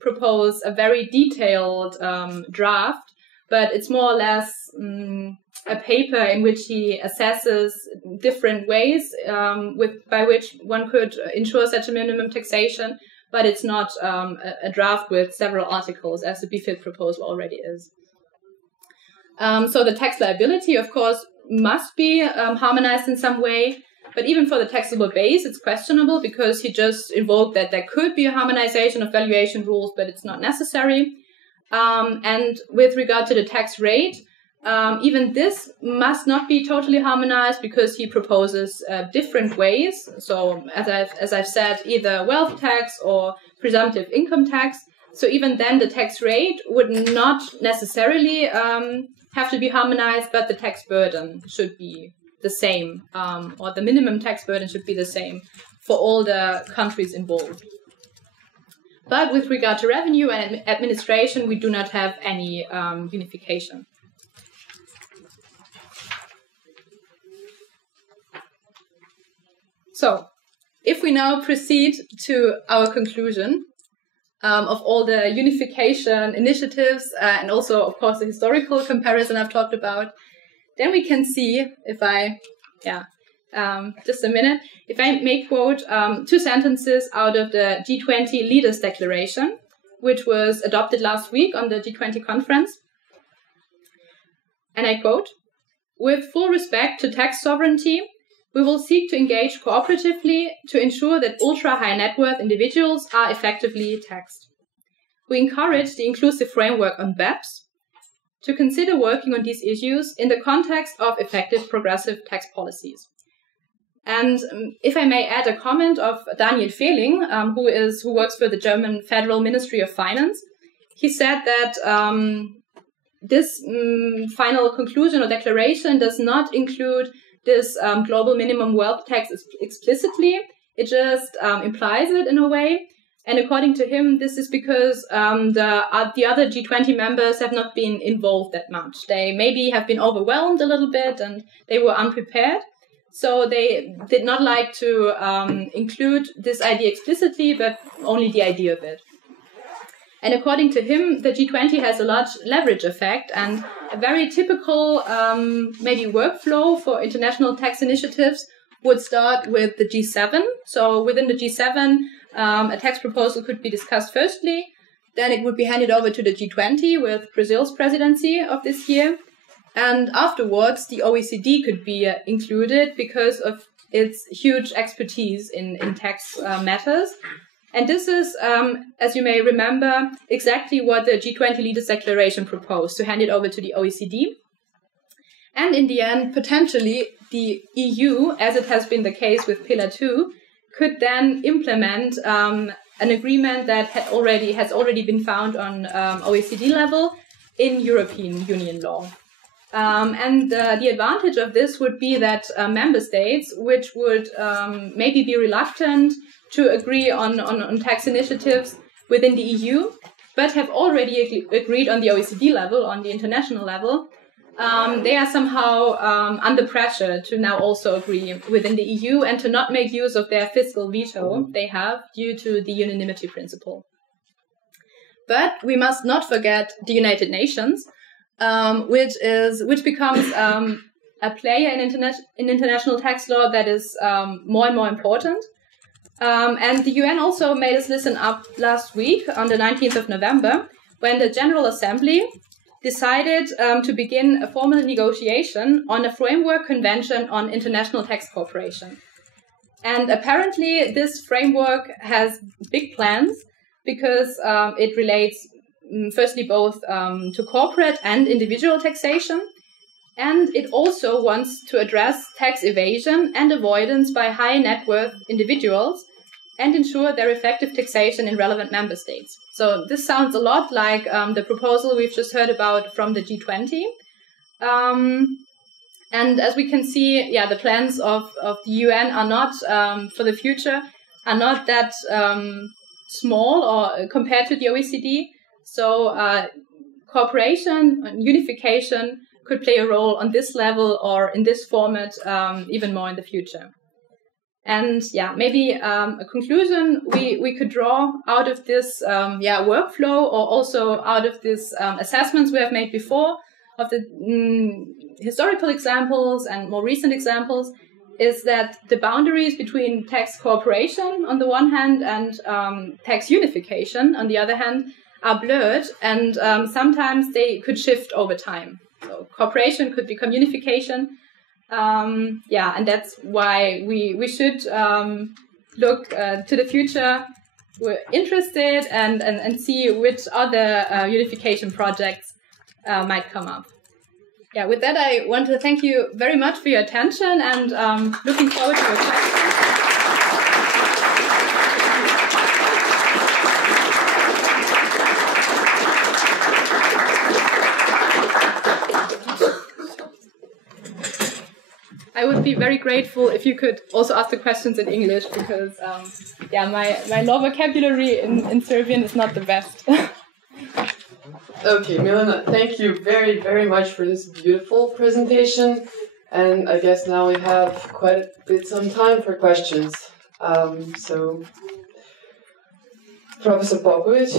propose a very detailed draft, but it's more or less a paper in which he assesses different ways by which one could ensure such a minimum taxation, but it's not a draft with several articles as the BEFIT proposal already is. So the tax liability, of course, must be harmonized in some way, but even for the taxable base, it's questionable because he just invoked that there could be a harmonization of valuation rules, but it's not necessary. And with regard to the tax rate, even this must not be totally harmonized because he proposes different ways. So as I've said, either wealth tax or presumptive income tax. So even then the tax rate would not necessarily have to be harmonized, but the tax burden should be the same, or the minimum tax burden should be the same for all the countries involved. But with regard to revenue and administration, we do not have any unification. So, if we now proceed to our conclusion of all the unification initiatives and also, of course, the historical comparison I've talked about, then we can see, if I, just a minute, if I may quote two sentences out of the G20 Leaders Declaration, which was adopted last week on the G20 conference. And I quote, "With full respect to tax sovereignty, we will seek to engage cooperatively to ensure that ultra-high net worth individuals are effectively taxed. We encourage the inclusive framework on BEPS to consider working on these issues in the context of effective progressive tax policies." And if I may add a comment of Daniel Fehling, who works for the German Federal Ministry of Finance, he said that this final conclusion or declaration does not include this global minimum wealth tax explicitly. It just implies it in a way. And according to him, this is because the other G20 members have not been involved that much. They maybe have been overwhelmed a little bit and they were unprepared. So they did not like to include this idea explicitly, but only the idea of it. And according to him, the G20 has a large leverage effect, and a very typical maybe workflow for international tax initiatives would start with the G7. So within the G7, a tax proposal could be discussed firstly. Then it would be handed over to the G20 with Brazil's presidency of this year. And afterwards, the OECD could be included because of its huge expertise in tax matters. And this is, as you may remember, exactly what the G20 Leaders Declaration proposed, to hand it over to the OECD. And in the end, potentially, the EU, as it has been the case with Pillar 2, could then implement an agreement that has already been found on OECD level in European Union law. And the advantage of this would be that member states, which would maybe be reluctant to agree on tax initiatives within the EU, but have already agreed on the OECD level, on the international level, they are somehow under pressure to now also agree within the EU and to not make use of their fiscal veto they have due to the unanimity principle. But we must not forget the United Nations, which becomes a player in international tax law that is more and more important. And the UN also made us listen up last week on the 19th of November, when the General Assembly decided to begin a formal negotiation on a framework convention on international tax cooperation. And apparently this framework has big plans because it relates firstly both to corporate and individual taxation. And it also wants to address tax evasion and avoidance by high net worth individuals and ensure their effective taxation in relevant member states. So this sounds a lot like the proposal we've just heard about from the G20. And as we can see, the plans of the UN are not, for the future, are not that small or compared to the OECD. So cooperation and unification could play a role on this level or in this format even more in the future. And maybe a conclusion we could draw out of this workflow, or also out of this assessments we have made before of the historical examples and more recent examples, is that the boundaries between tax cooperation on the one hand and tax unification on the other hand are blurred, and sometimes they could shift over time. So cooperation could become unification. And that's why we should look to the future. We're interested and see which other unification projects might come up. With that, I want to thank you very much for your attention, and looking forward to your questions. I would be very grateful if you could also ask the questions in English, because my law vocabulary in Serbian is not the best. Okay, Milena, thank you very, very much for this beautiful presentation. And I guess now we have quite a bit some time for questions. So, Profesor Popović.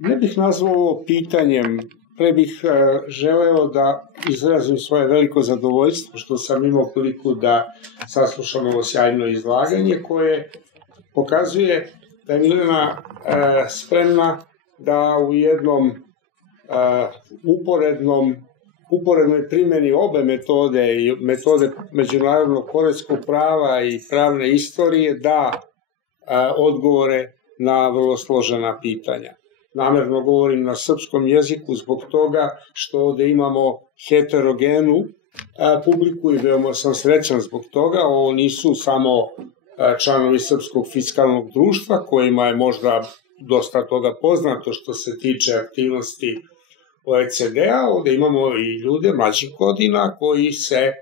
Ne bih nazvao ovo pitanjem. Pre bih želeo da izrazim svoje veliko zadovoljstvo što sam imao priliku da saslušam ovo sjajno izlaganje koje pokazuje da je Milena spremna da u jednom uporednoj primjeni obe metode i metode međunarodnog poreskog prava i pravne istorije da odgovore na vrlo složena pitanja. Namerno govorim na srpskom jeziku zbog toga što ovde imamo heterogenu publiku i veoma sam srećan zbog toga. Ovo nisu samo članovi Srpskog fiskalnog društva, kojima je možda dosta toga poznato što se tiče aktivnosti OECD-a. Ovde imamo i ljude mlađih godina koji se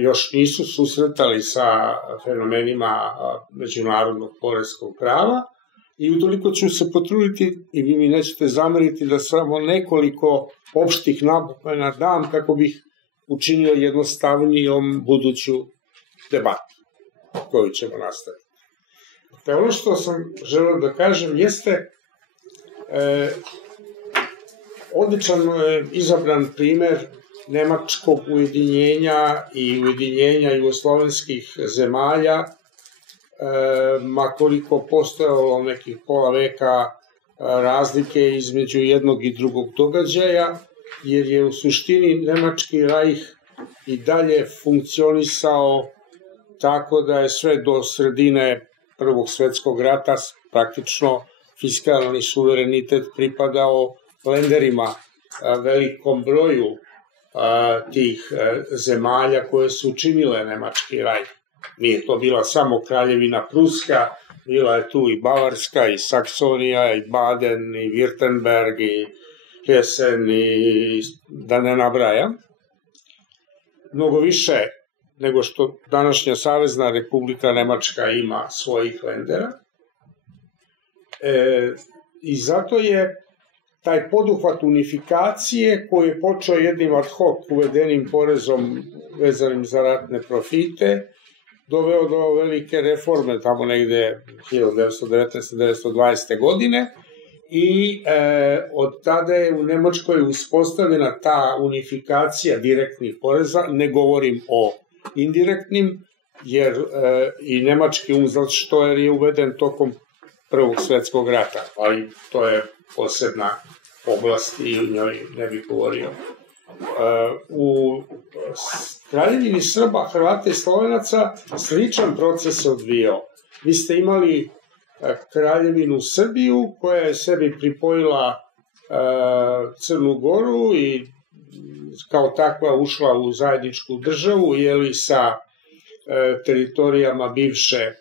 još nisu susretali sa fenomenima međunarodnog poreskog prava. I utoliko ću se potruditi, i vi mi nećete zameriti, da samo nekoliko opštih napomena dam kako bih učinio jednostavnijom buduću debatu koju ćemo nastaviti. Ono što sam želeo da kažem jeste odličan izabran primer nemačkog ujedinjenja i ujedinjenja jugoslovenskih zemalja, makoliko postojalo nekih pola veka razlike između jednog i drugog događaja, jer je u suštini Nemački rajh i dalje funkcionisao tako da je sve do sredine Prvog svetskog rata praktično fiskalni suverenitet pripadao lenderima, velikom broju tih zemalja koje su učinile Nemački rajh. Nije to bila samo Kraljevina Pruska, bila je tu i Bavarska, i Saksonija, i Baden, i Württemberg, i Hessen, i da ne nabrajam. Mnogo više nego što današnja Savezna Republika Nemačka ima svojih lendera. I zato je taj poduhvat unifikacije koji je počeo jednim ad hoc uvedenim porezom vezanim za ratne profite, doveo do velike reforme tamo negde 1919-1920. godine i od tada je u Nemačkoj uspostavljena ta unifikacija direktnih poreza, ne govorim o indirektnim, jer i nemački umzašteuer je uveden tokom Prvog svetskog rata, ali to je posebna oblast i o njoj ne bih govorio. U Kraljevini Srba, Hrvata i Slovenaca sličan proces se odvijao. Vi ste imali Kraljevinu Srbiju koja je sebi pripojila Crnu Goru i kao takva ušla u zajedničku državu, jeli sa teritorijama bivše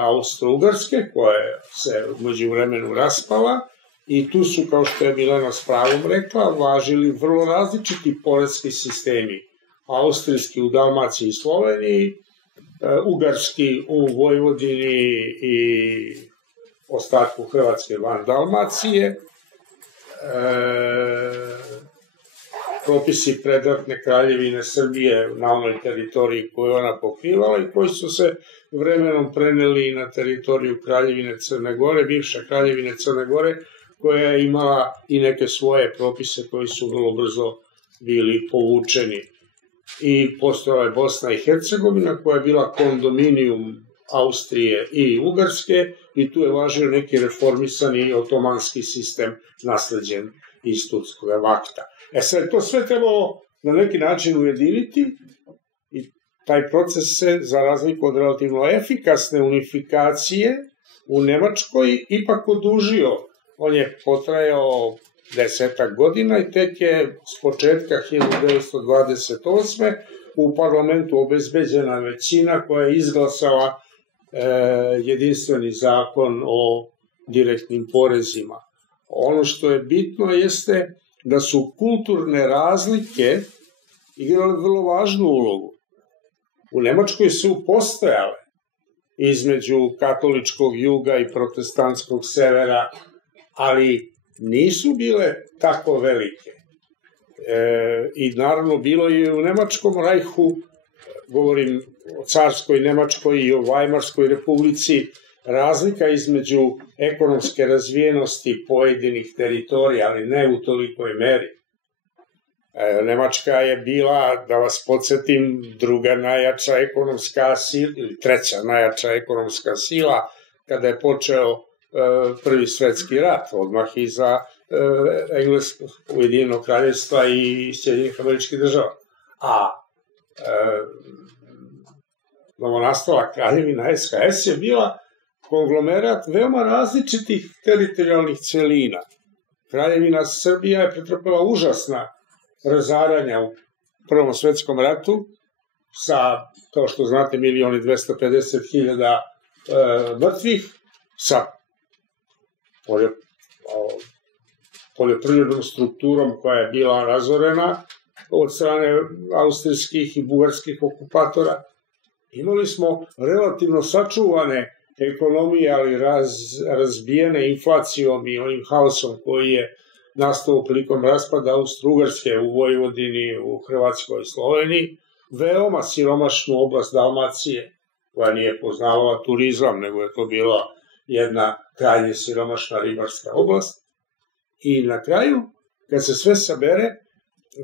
Austro-Ugarske, koja se umeđu vremenu raspala, i tu su, kao što je Milena s pravom rekla, važili vrlo različiti poreski sistemi. Austrijski u Dalmaciji i Sloveniji, ugarski u Vojvodini i ostatku Hrvatske van Dalmacije, propisi predratne Kraljevine Srbije na onoj teritoriji koju ona pokrivala i koji su se vremenom preneli na teritoriju Kraljevine Crne Gore, bivše Kraljevine Crne Gore, koja je imala i neke svoje propise koji su vrlo brzo bili povučeni. I postojala je Bosna i Hercegovina koja je bila kondominijum Austrije i Ugarske i tu je važio neki reformisani otomanski sistem nasleđen iz Turskog vakta. Sad, to sve trebalo na neki način ujediniti i taj proces se, za razliku od relativno efikasne unifikacije u Nemačkoj, ipak odužio. On je potrajao 10 godina i tek je s početka 1928. u parlamentu obezbeđena većina koja je izglasala jedinstveni zakon o direktnim porezima. Ono što je bitno jeste da su kulturne razlike igrale vrlo važnu ulogu. U Nemačkoj su postojale između katoličkog juga i protestantskog severa, ali nisu bile tako velike. I naravno bilo je u Nemačkom rajhu, govorim o carskoj Nemačkoj i o Vajmarskoj republici, razlika između ekonomske razvijenosti pojedinih teritorija, ali ne u tolikoj meri. Nemačka je bila, da vas podsjetim, druga najjača ekonomska sila, ili treća najjača ekonomska sila, kada je počeo Prvi svetski rat, odmah iza Ujedinjenog kraljevstva i Sjedinjenih Američkih Država. A novonastala Kraljevina SHS je bila konglomerat veoma različitih teritorijalnih celina. Kraljevina Srbija je pretrpela užasna razaranja u Prvom svetskom ratu sa, kao što znate, 1.250.000 mrtvih, sa poljoprivrednom strukturom koja je bila razorena od strane austrijskih i bugarskih okupatora. Imali smo relativno sačuvane ekonomije, ali razbijene inflacijom i onim haosom koji je nastao prilikom raspada Austro-Ugarske u Vojvodini, u Hrvatskoj i Sloveniji, veoma siromašnu oblast Dalmacije koja nije poznavala turizam, nego je to bila jedna krajnje siromašna ribarska oblast. I na kraju, kad se sve sabere,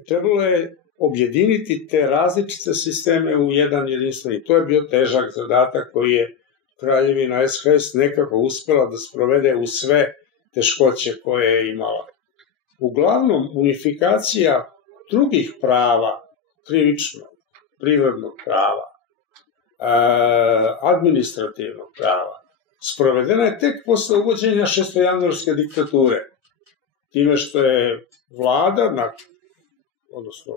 trebalo je objediniti te različite sisteme u jedan jedinstveni. To je bio težak zadatak koji je Kraljevina SHS nekako uspela da sprovede u sve teškoće koje je imala. Uglavnom, unifikacija drugih prava, krivičnog, privrednog prava, administrativnog prava, sprovedena je tek posle uvođenja šestojanuarske diktature. Time što je vlada, odnosno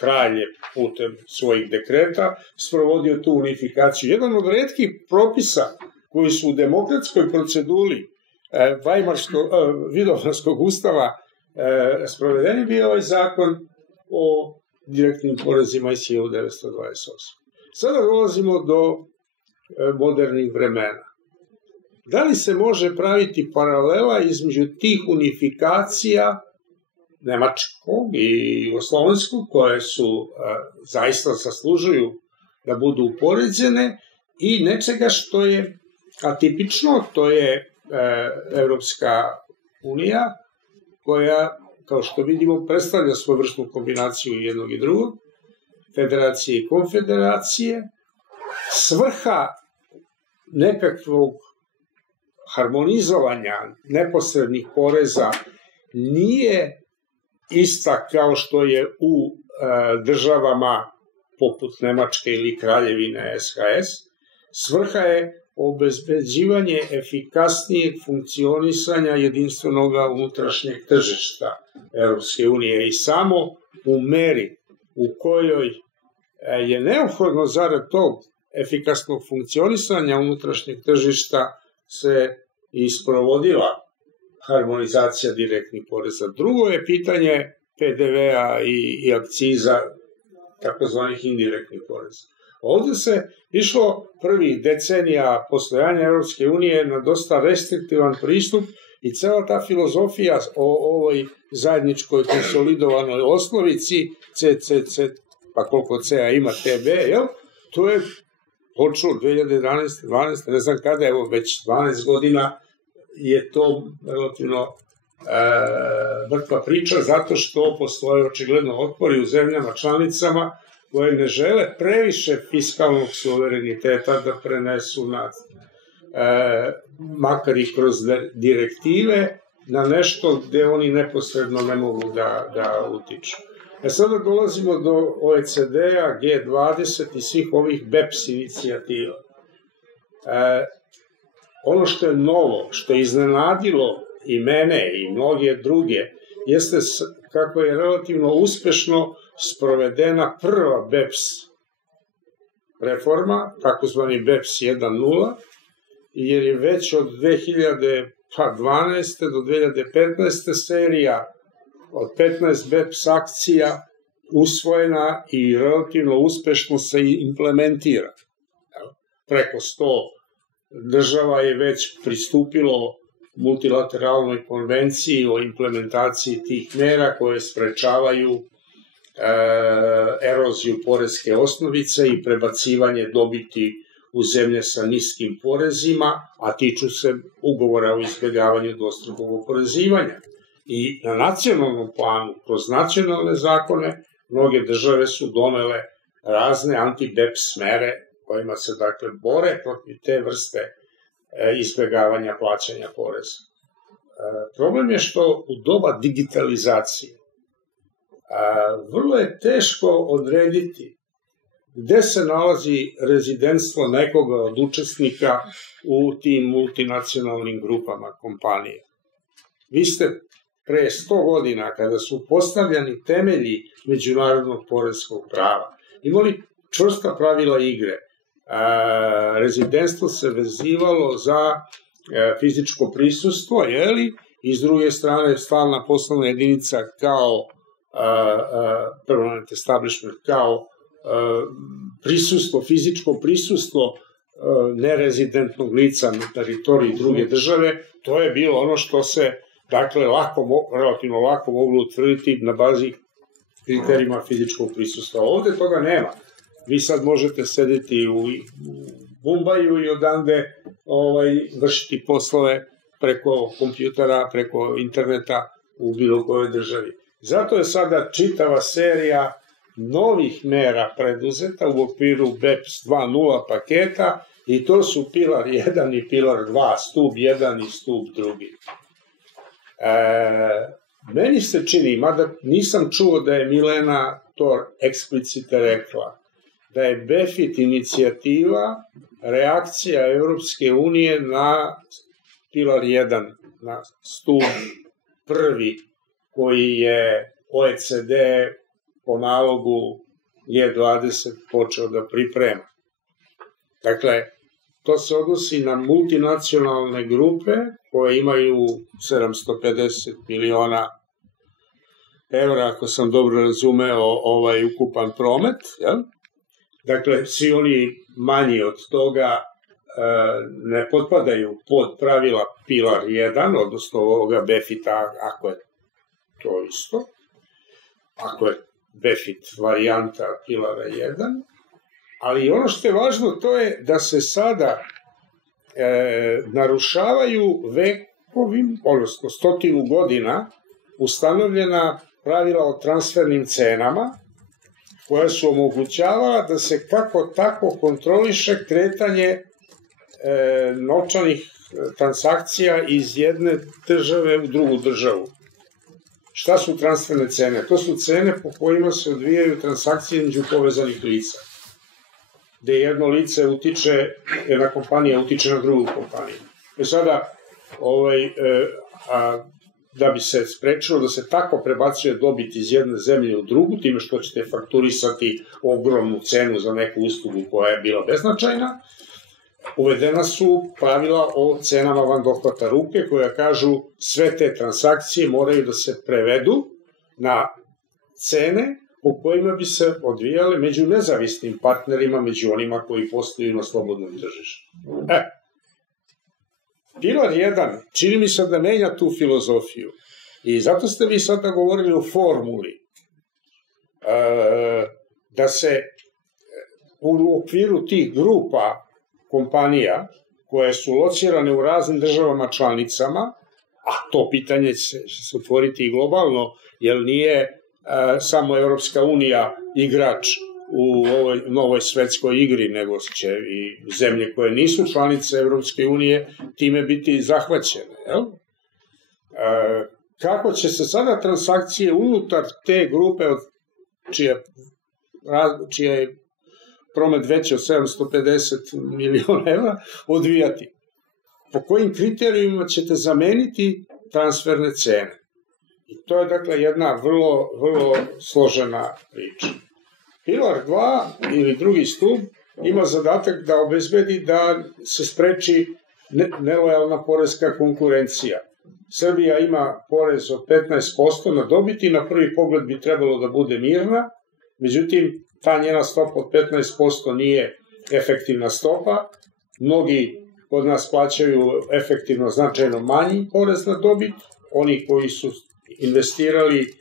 kralj je putem svojih dekreta sprovodio tu unifikaciju. Jedan od retkih propisa koji su u demokratskoj proceduri Vidovdanskog ustava sprovedeni bio ovaj zakon o direktnim porezima iz 1928. Sada dolazimo do modernih vremena. Da li se može praviti paralela između tih unifikacija nemačkog i jugoslovenskog, koje su zaista zaslužuju da budu upoređene, i nečega što je atipično, to je Evropska unija, koja, kao što vidimo, predstavlja svojevrsnu kombinaciju jednog i drugog, federacije i konfederacije. Svrha nekakvog harmonizovanja neposrednih poreza nije ista kao što je u državama poput Nemačke ili Kraljevine SHS. Svrha je obezbeđivanje efikasnijeg funkcionisanja jedinstvenog unutrašnjeg tržišta Evropske unije i samo u meri u kojoj je neophodno zarad tog efikasnog funkcionisanja unutrašnjeg tržišta se isprovodila harmonizacija direktnih poreza. Drugo je pitanje PDV-a i akciza, takozvanih indirektnih poreza. Ovde se išlo prvih decenija postojanja Evropske unije na dosta restriktivan pristup i cela ta filozofija o ovoj zajedničkoj konsolidovanoj osnovici CCC, pa koliko C-a ima TB, to je počelo 2011. 12. ne znam kada, evo već 12 godina je to relativno mrtva priča, zato što postoje očigledno otpori u zemljama članicama koje ne žele previše fiskalnog suvereniteta da prenesu makar i kroz direktive, na nešto gde oni neposredno ne mogu da utiču. Sada dolazimo do OECD-a, G20 i svih ovih BEPS inicijativa. Ono što je novo, što je iznenadilo i mene i mnoge druge, jeste kako je relativno uspešno sprovedena prva BEPS reforma, takozvani BEPS 1.0, jer je već od 2012. do 2015. serija od 15 BEPS akcija usvojena i relativno uspešno se implementira. Preko 100 država je već pristupilo multilateralnoj konvenciji o implementaciji tih mera koje sprečavaju eroziju poreske osnovice i prebacivanje dobiti u zemlje sa niskim porezima, a tiču se ugovora o izbjegavanju dvostrukog oporezivanja. I na nacionalnom planu, kroz nacionalne zakone, mnoge države su donele razne anti-BEPS mere kojima se dakle bore protiv te vrste izbjegavanja plaćanja poreza. Problem je što u doba digitalizacije vrlo je teško odrediti gde se nalazi rezidentstvo nekoga od učesnika u tim multinacionalnim grupama kompanija. Vi ste pre 100 godina, kada su postavljani temelji međunarodnog poreskog prava, imali čvrsta pravila igre. Rezidentstvo se vezivalo za fizičko prisustvo, i s druge strane stalna poslovna jedinica kao permanent establishment, kao prisustvo, fizičko prisustvo nerezidentnog lica na teritoriji druge države. To je bilo ono što se dakle relativno lako moglo utvrditi na bazi kriterijima fizičkog prisustva. Ovde toga nema. vi sad možete sedeti u Mumbaju i odande vršiti poslove preko kompjutera, preko interneta u bilo kojoj državi. Zato je sada čitava serija novih mera preduzeta u okviru BEPS 2.0 paketa i to su pilar 1 i pilar 2, stup 1 i stup 2. Meni se čini, mada nisam čuo da je Milena to eksplicite rekla, da je BEFIT inicijativa reakcija Europske unije na pilar 1, na stup 1, koji je OECD po nalogu G20 počeo da priprema. Dakle, to se odnosi na multinacionalne grupe koje imaju 750 miliona evra, ako sam dobro razumeo ukupan promet. Dakle, svi oni manji od toga ne potpadaju pod pravila pilar 1, odnosno ovoga BEFIT-a, ako je to isto, ako je BEFIT varijanta pilara 1, ali ono što je važno to je da se sada narušavaju vekovim, odnosno 100 godina ustanovljena pravila o transfernim cenama koja su omogućavala da se kako tako kontroliše kretanje novčanih transakcija iz jedne države u drugu državu. Šta su transferne cene? To su cene po kojima se odvijaju transakcije između povezanih lica, gde jedno lice utiče, jedna kompanija utiče na drugu kompaniju. Sada, da bi se sprečilo da se tako prebacuje dobit iz jedne zemlje u drugu, time što ćete fakturisati ogromnu cenu za neku uslugu koja je bila beznačajna, uvedena su pravila o cenama van dohvata ruke koja kažu sve te transakcije moraju da se prevedu na cene po kojima bi se odvijale među nezavisnim partnerima, među onima koji posluju na slobodnom tržištu. Pilar 1 čini mi se da menja tu filozofiju i zato ste vi sada govorili o formuli da se u okviru tih grupa kompanija koje su locirane u raznim državama članicama, a to pitanje će se otvoriti i globalno, jer nije samo Evropska unija igrač u ovoj novoj svetskoj igri, nego će i zemlje koje nisu članice Evropske unije time biti zahvaćene. Kako će se sada transakcije unutar te grupe čija je promet veći od 750 miliona evra odvijati? Po kojim kriterijima ćete zameniti transferne cene? I to je dakle jedna vrlo, vrlo složena priča. Pilar 2 ili drugi stup ima zadatak da obezbedi da se spreči nelojalna poreska konkurencija. Srbija ima porez od 15% na dobiti, na prvi pogled bi trebalo da bude mirna, međutim, ta njena stopa od 15% nije efektivna stopa. Mnogi od nas plaćaju efektivno značajno manji porez na dobit. Oni koji su investirali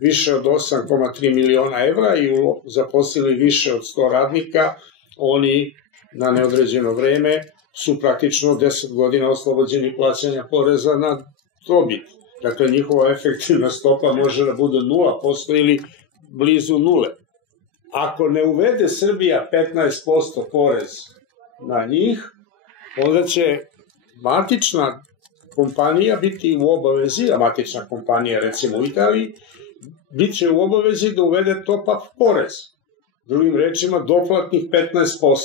više od 8,3 miliona evra i zaposlili više od 100 radnika, oni na neodređeno vreme su praktično 10 godina oslobođeni plaćanja poreza na dobit. Dakle, njihova efektivna stopa može da bude 0% ili blizu nule. Ako ne uvede Srbija 15% porez na njih, onda će matična kompanija biti u obavezi, a matična kompanija recimo u Italiji, bit će u obavezi da uvede top-up porez. Drugim rečima, doplatnih 15%.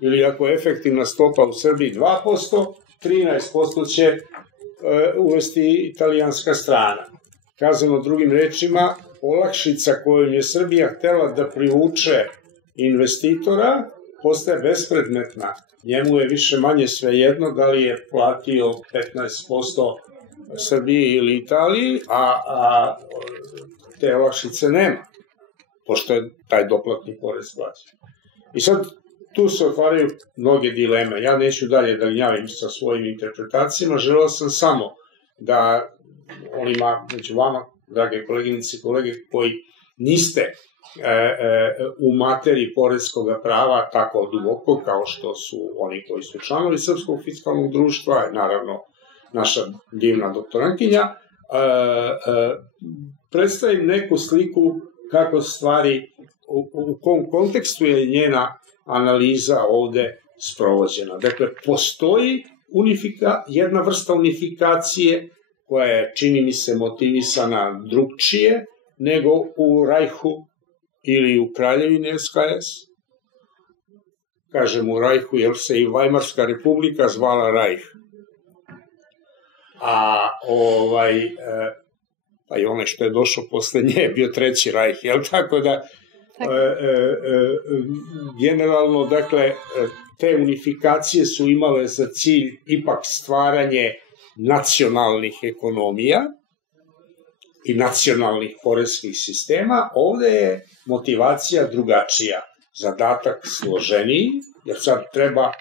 Ili ako je efektivna stopa u Srbiji 2%, 13% će uvesti italijanska strana. Kazano drugim rečima, olakšica kojom je Srbija htela da privuče investitora postaje bespredmetna. Njemu je više manje svejedno da li je platio 15% Srbiji ili Italiji, a te olakšice nema, pošto je taj doplatni porez plaćen. I sad tu se otvaraju mnoge dileme. Ja neću dalje da gnjavim sa svojim interpretacijama, želeo sam samo da onima među vama, drage koleginice i kolege, koji niste u materiji poreskog prava tako duboko kao što su oni koji su članovi Srpskog fiskalnog društva, naravno naša divna doktorantkinja, predstavim neku sliku kako stvari, u kom kontekstu je njena analiza ovde sprovođena. Dakle, postoji jedna vrsta unifikacije koja je, čini mi se, motivisana drugčije nego u Rajhu ili u Kraljevini SHS. Kažem u Rajhu jer se i Vajmarska republika zvala Rajh. A pa i onaj što je došao posle nje je bio treći Rajh, jel tako da generalno, dakle, te unifikacije su imale za cilj ipak stvaranje nacionalnih ekonomija i nacionalnih poreskih sistema. Ovde je motivacija drugačija, zadatak složeniji, jer sad treba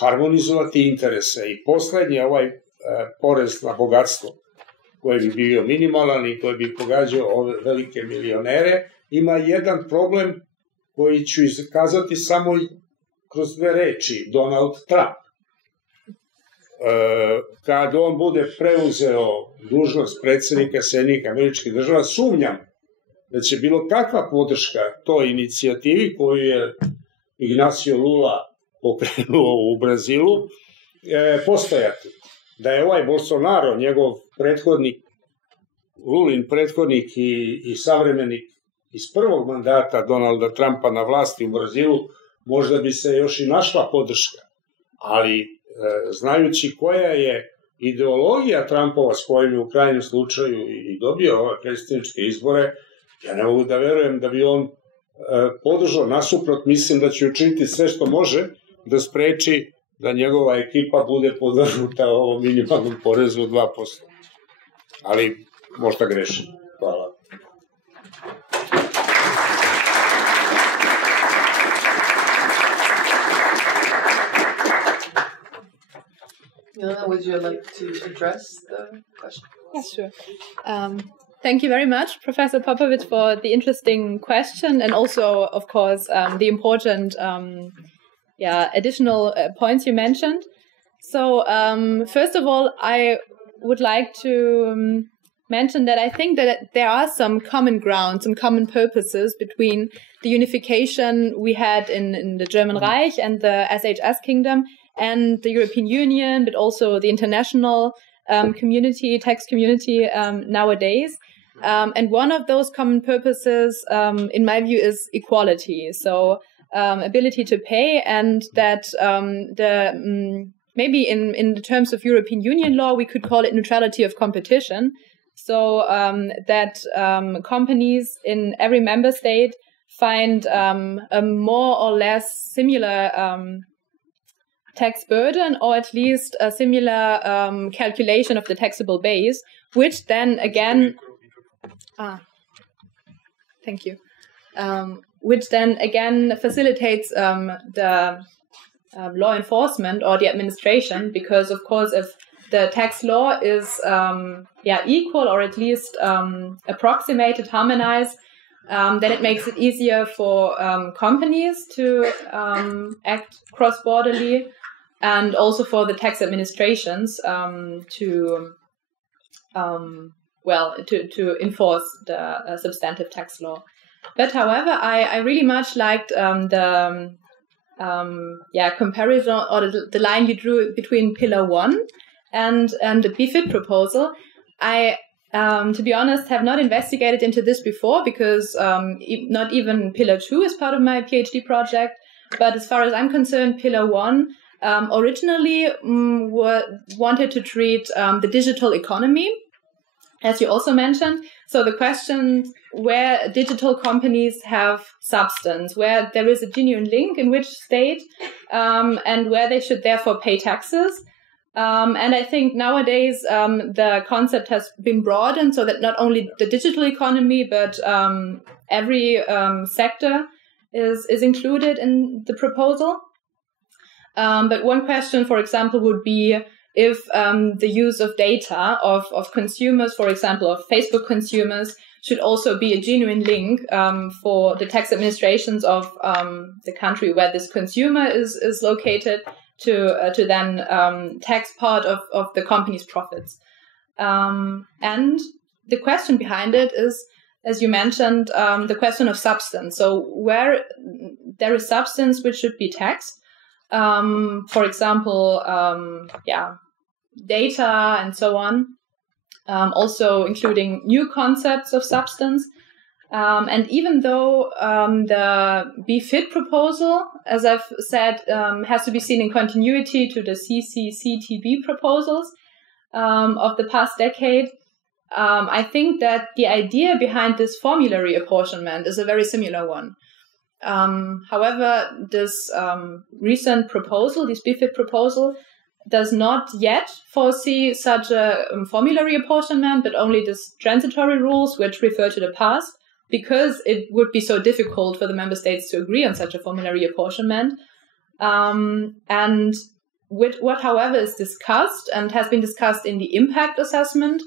harmonizovati interese i poslednji ovaj porez na bogatstvo, koji bi bio minimalan i koji bi pogađao ove velike milionere, ima jedan problem koji ću iskazati samo kroz dve reči, Donald Trump. Kad on bude preuzeo dužnost predsednika Sjedinjenih Američkih Država, sumnjam da će bilo kakva podrška toj inicijativi koju je Ignacio Lula pokrenuo u Brazilu, postojati. Da je ovaj Bolsonaro, njegov prethodnik, Lulin prethodnik i savremenik iz prvog mandata Donalda Trumpa na vlasti u Brazilu, možda bi se još i našla podrška. Ali, znajući koja je ideologija Trumpova s kojim je u krajnjem slučaju i dobio ove predsjedničke izbore, ja ne mogu da verujem da bi on podržao. Nasuprot, mislim da će učiniti sve što može da spreči da njegova ekipa bude podvrgnuta ovom minimalnom porezu od 2%. Ali možda grešim. Hvala. Milena, would you like to address the question? Yes, sure. Thank you very much, Professor Popovic, for the interesting question and also, of course, the important additional points you mentioned. So, first of all, I would like to mention that I think that there are some common grounds and common purposes between the unification we had in the German Reich and the SHS Kingdom and the European Union, but also the international community, tax community nowadays. And one of those common purposes, in my view, is equality. So ability to pay, and that maybe in the terms of European Union law, we could call it neutrality of competition. So that companies in every member state find a more or less similar tax burden, or at least a similar calculation of the taxable base, which then again, thank you, which then again facilitates the law enforcement or the administration, because of course if the tax law is equal or at least approximated, harmonized, then it makes it easier for companies to act cross-borderly, and also for the tax administrations to enforce the substantive tax law. But however, I really much liked the comparison or the line you drew between Pillar 1 and the BEFIT proposal. I, to be honest, have not investigated into this before, because not even Pillar 2 is part of my PhD project. But as far as I'm concerned, Pillar 1 originally wanted to treat the digital economy, as you also mentioned. So the question where digital companies have substance, where there is a genuine link in which state, and where they should therefore pay taxes. And I think nowadays the concept has been broadened so that not only the digital economy, but every sector is included in the proposal. But one question, for example, would be if the use of data of consumers, for example, of Facebook consumers, should also be a genuine link for the tax administrations of the country where this consumer is located to then tax part of the company's profits. And the question behind it is, as you mentioned, the question of substance. So where there is substance which should be taxed, for example, data and so on, also including new concepts of substance. And even though the BEFIT proposal, as I've said, has to be seen in continuity to the CCCTB proposals of the past decade, I think that the idea behind this formulary apportionment is a very similar one. However, this recent proposal, this BEFIT proposal, does not yet foresee such a formulary apportionment, but only this transitory rules which refer to the past, because it would be so difficult for the member states to agree on such a formulary apportionment. And what, however, is discussed and has been discussed in the impact assessment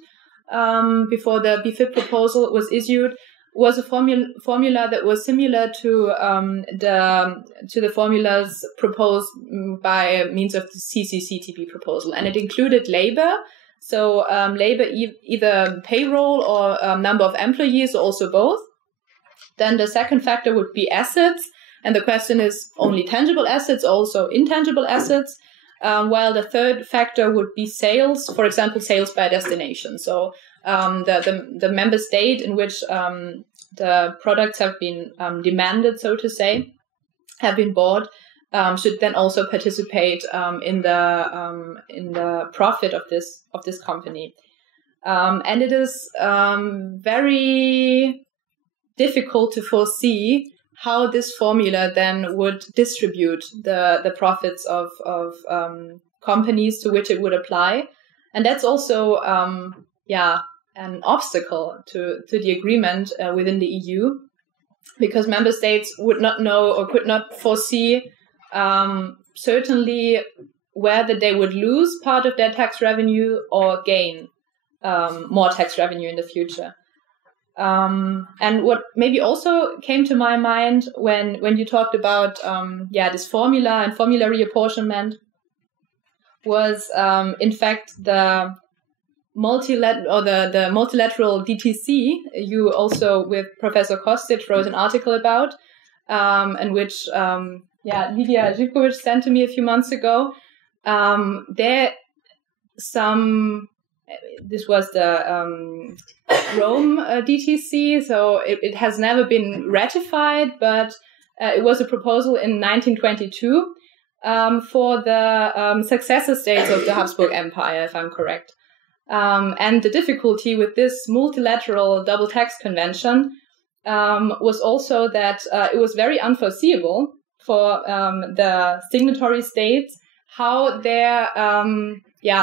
before the BEFIT proposal was issued, was a formula that was similar to the formulas proposed by means of the CCCTB proposal, and it included labor. So labor, either payroll or number of employees, or also both. Then the second factor would be assets, and the question is only tangible assets, also intangible assets. While the third factor would be sales, for example, sales by destination. So the member state in which the products have been demanded, so to say, have been bought, should then also participate in the profit of this company. And it is very difficult to foresee how this formula then would distribute the profits of companies to which it would apply. And that's also, an obstacle to the agreement within the EU, because member states would not know or could not foresee certainly whether they would lose part of their tax revenue or gain more tax revenue in the future. And what maybe also came to my mind when you talked about this formula and formulary apportionment was in fact the multilateral DTC. You also, with Professor Kostic, wrote an article about, and which Lydia Živković sent to me a few months ago. This was the Rome DTC, so it has never been ratified, but it was a proposal in 1922 for the successor states of the Habsburg Empire, if I'm correct. And the difficulty with this multilateral double tax convention was also that it was very unforeseeable for the signatory states how their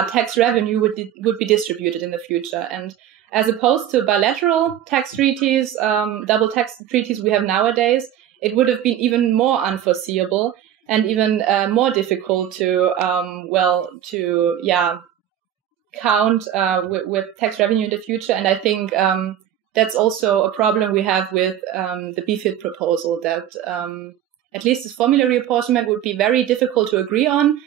tax revenue would be distributed in the future. And as opposed to bilateral tax treaties, double tax treaties we have nowadays, it would have been even more unforeseeable and even more difficult to count with tax revenue in the future. And I think that's also a problem we have with the BEFIT proposal, that at least this formulary apportionment would be very difficult to agree on.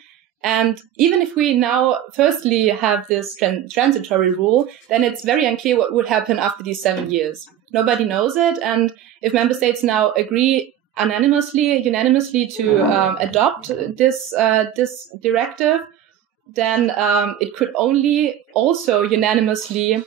And even if we now firstly have this transitory rule, then it's very unclear what would happen after these 7 years. Nobody knows it. And if member states now agree unanimously to adopt this directive, then it could only also unanimously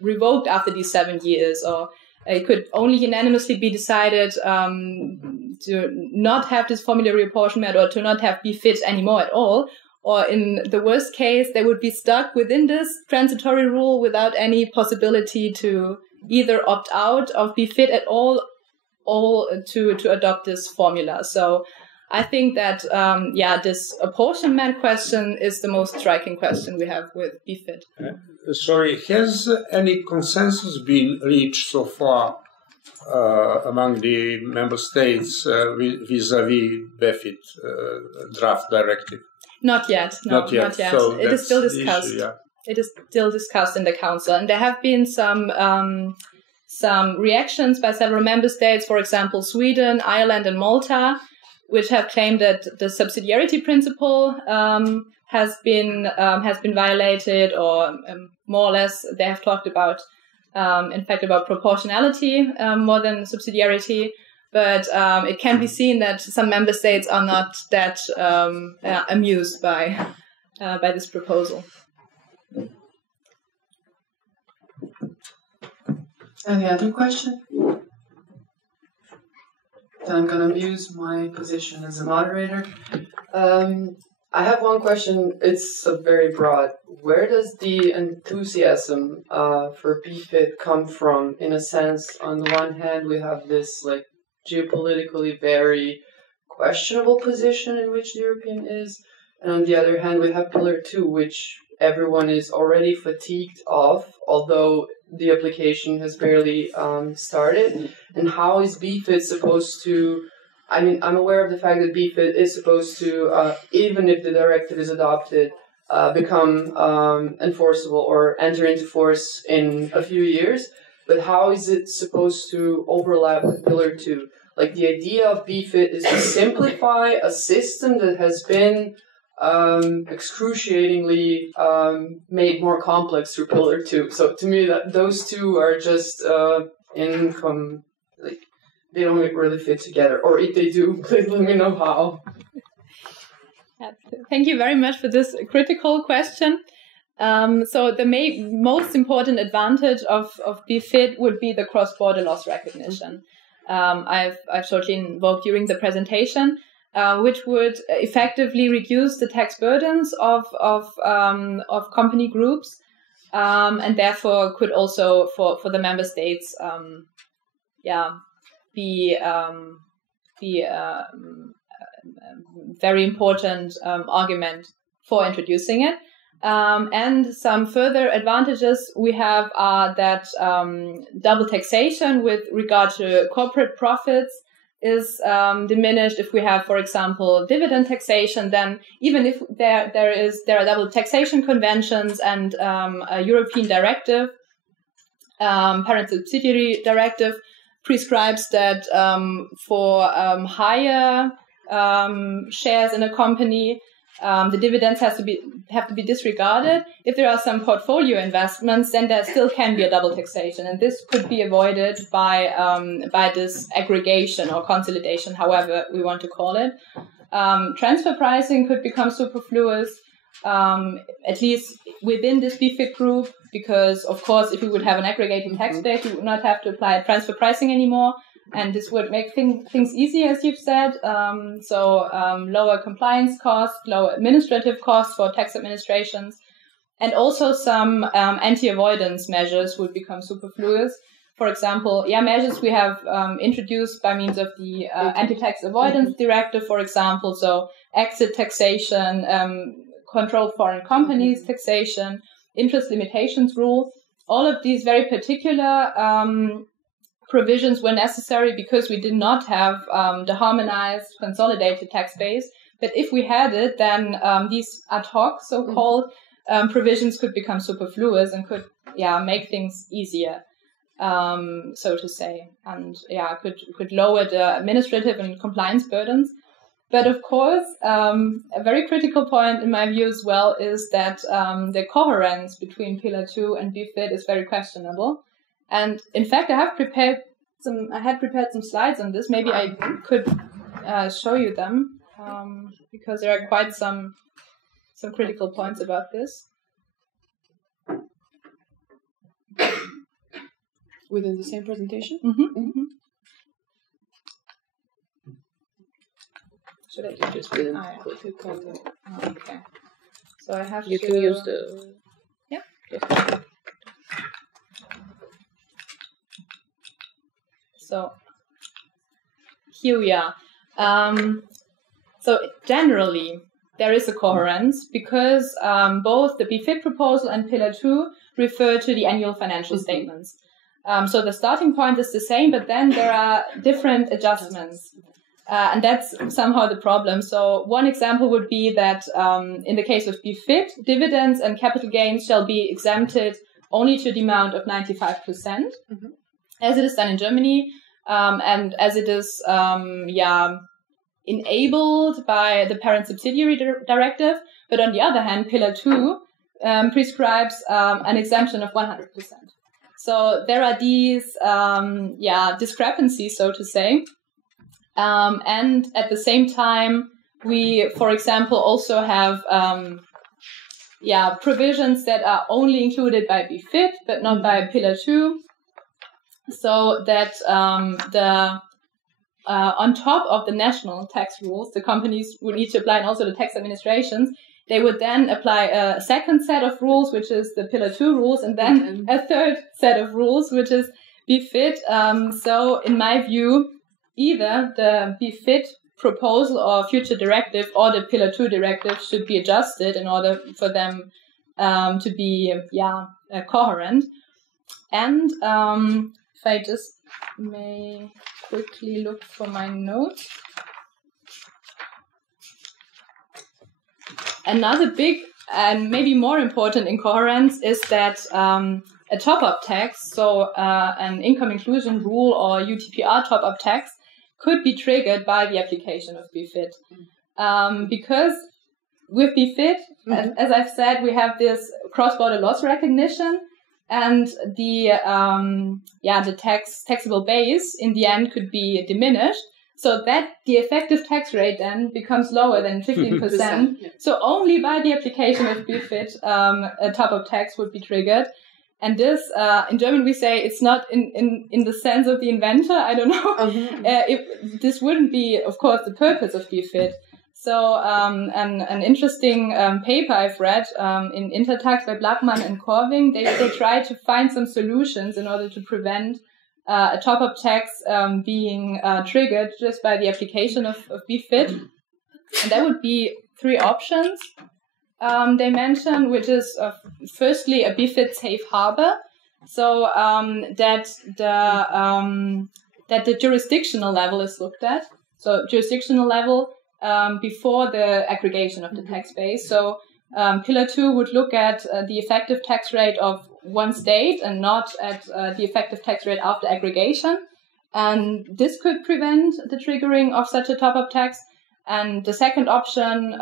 revoked after these 7 years, or it could only unanimously be decided to not have this formulary apportionment or to not have BEFIT anymore at all. Or in the worst case, they would be stuck within this transitory rule without any possibility to either opt out of BEFIT at all or to adopt this formula. So I think that, this apportionment question is the most striking question we have with BEFIT. Sorry, has any consensus been reached so far among the member states vis-à-vis BEFIT draft directive? Not yet. No, not yet. So it is still discussed. Issue, yeah. It is still discussed in the Council, and there have been some reactions by several member states, for example, Sweden, Ireland, and Malta, which have claimed that the subsidiarity principle has been violated, or more or less they have talked about, in fact, about proportionality more than subsidiarity. But it can be seen that some member states are not that amused by this proposal. Any other question? Then I'm going to use my position as a moderator. I have one question. It's very broad. Where does the enthusiasm for BEFIT come from? In a sense, on the one hand, we have this geopolitically very questionable position in which the European is, and on the other hand, we have Pillar 2, which everyone is already fatigued of, although the application has barely started. And how is BEFIT supposed to, I mean, I'm aware of the fact that BEFIT is supposed to, even if the directive is adopted, become enforceable or enter into force in a few years, but how is it supposed to overlap with Pillar 2? Like, the idea of BEFIT is to simplify a system that has been excruciatingly made more complex through Pillar 2. So to me, those two are just they don't really fit together. Or if they do, please let me know how. Thank you very much for this critical question. So the most important advantage of BEFIT would be the cross-border loss recognition. I've shortly invoked during the presentation, which would effectively reduce the tax burdens of company groups, and therefore could also for the member states, be very important argument for introducing it. And some further advantages we have are that double taxation with regard to corporate profits is diminished. If we have, for example, dividend taxation, then even if there are double taxation conventions and a European directive, parent subsidiary directive, prescribes that for higher shares in a company, the dividends have to be disregarded. If there are some portfolio investments, then there still can be a double taxation, and this could be avoided by this aggregation or consolidation, however we want to call it. Transfer pricing could become superfluous, at least within this BEFIT group, because of course, if we would have an aggregating tax base, we would not have to apply transfer pricing anymore. And this would make things easy, as you've said. Lower compliance costs, lower administrative costs for tax administrations, and also some anti-avoidance measures would become superfluous. For example, measures we have introduced by means of the anti-tax avoidance directive, for example, so exit taxation, controlled foreign companies taxation, interest limitations rule. All of these very particular provisions were necessary because we did not have the harmonized, consolidated tax base. But if we had it, then these ad hoc, so-called, provisions could become superfluous and could, make things easier, so to say, and could lower the administrative and compliance burdens. But of course, a very critical point in my view as well is that the coherence between Pillar 2 and BEFIT is very questionable. And in fact, I had prepared some slides on this. Maybe I could show you them because there are quite some critical points about this. Within the same presentation? Mm-hmm. Mm-hmm. Should I just didn't click on the... Okay. So I have You can use the... Yeah. Yes. So here we are. So generally, there is a coherence because both the BEFIT proposal and Pillar 2 refer to the annual financial statements. So the starting point is the same, but then there are different adjustments. And that's somehow the problem. So one example would be that in the case of BEFIT, dividends and capital gains shall be exempted only to the amount of 95%, as it is done in Germany, and as it is enabled by the parent subsidiary directive. But on the other hand, Pillar 2 prescribes an exemption of 100%. So there are these discrepancies, so to say. And at the same time, we, for example, also have provisions that are only included by BEFIT, but not by Pillar 2. So that on top of the national tax rules, the companies would need to apply, and also the tax administrations, they would then apply a second set of rules, which is the Pillar 2 rules, and then a third set of rules, which is BEFIT. So in my view, either the BEFIT proposal or future directive or the Pillar 2 directive should be adjusted in order for them to be coherent. And if I just may quickly look for my notes. Another big and maybe more important incoherence is that a top-up tax, so an income inclusion rule or UTPR top-up tax, could be triggered by the application of BEFIT. Because with BEFIT, as I've said, we have this cross-border loss recognition, and the taxable base in the end could be diminished, so that the effective tax rate then becomes lower than 15%. So only by the application of BEFIT, a top-up tax would be triggered. And this, in German we say, it's not in the sense of the inventor, I don't know. This wouldn't be, of course, the purpose of BEFIT. So an interesting paper I've read in Intertax by Blackman and Forvm, they tried to find some solutions in order to prevent a top-up tax being triggered just by the application of BEFIT. And that would be three options they mentioned, which is firstly a BEFIT safe harbor, so that the jurisdictional level is looked at. So jurisdictional level before the aggregation of the tax base. So Pillar 2 would look at the effective tax rate of one state and not at the effective tax rate after aggregation. And this could prevent the triggering of such a top-up tax. And the second option,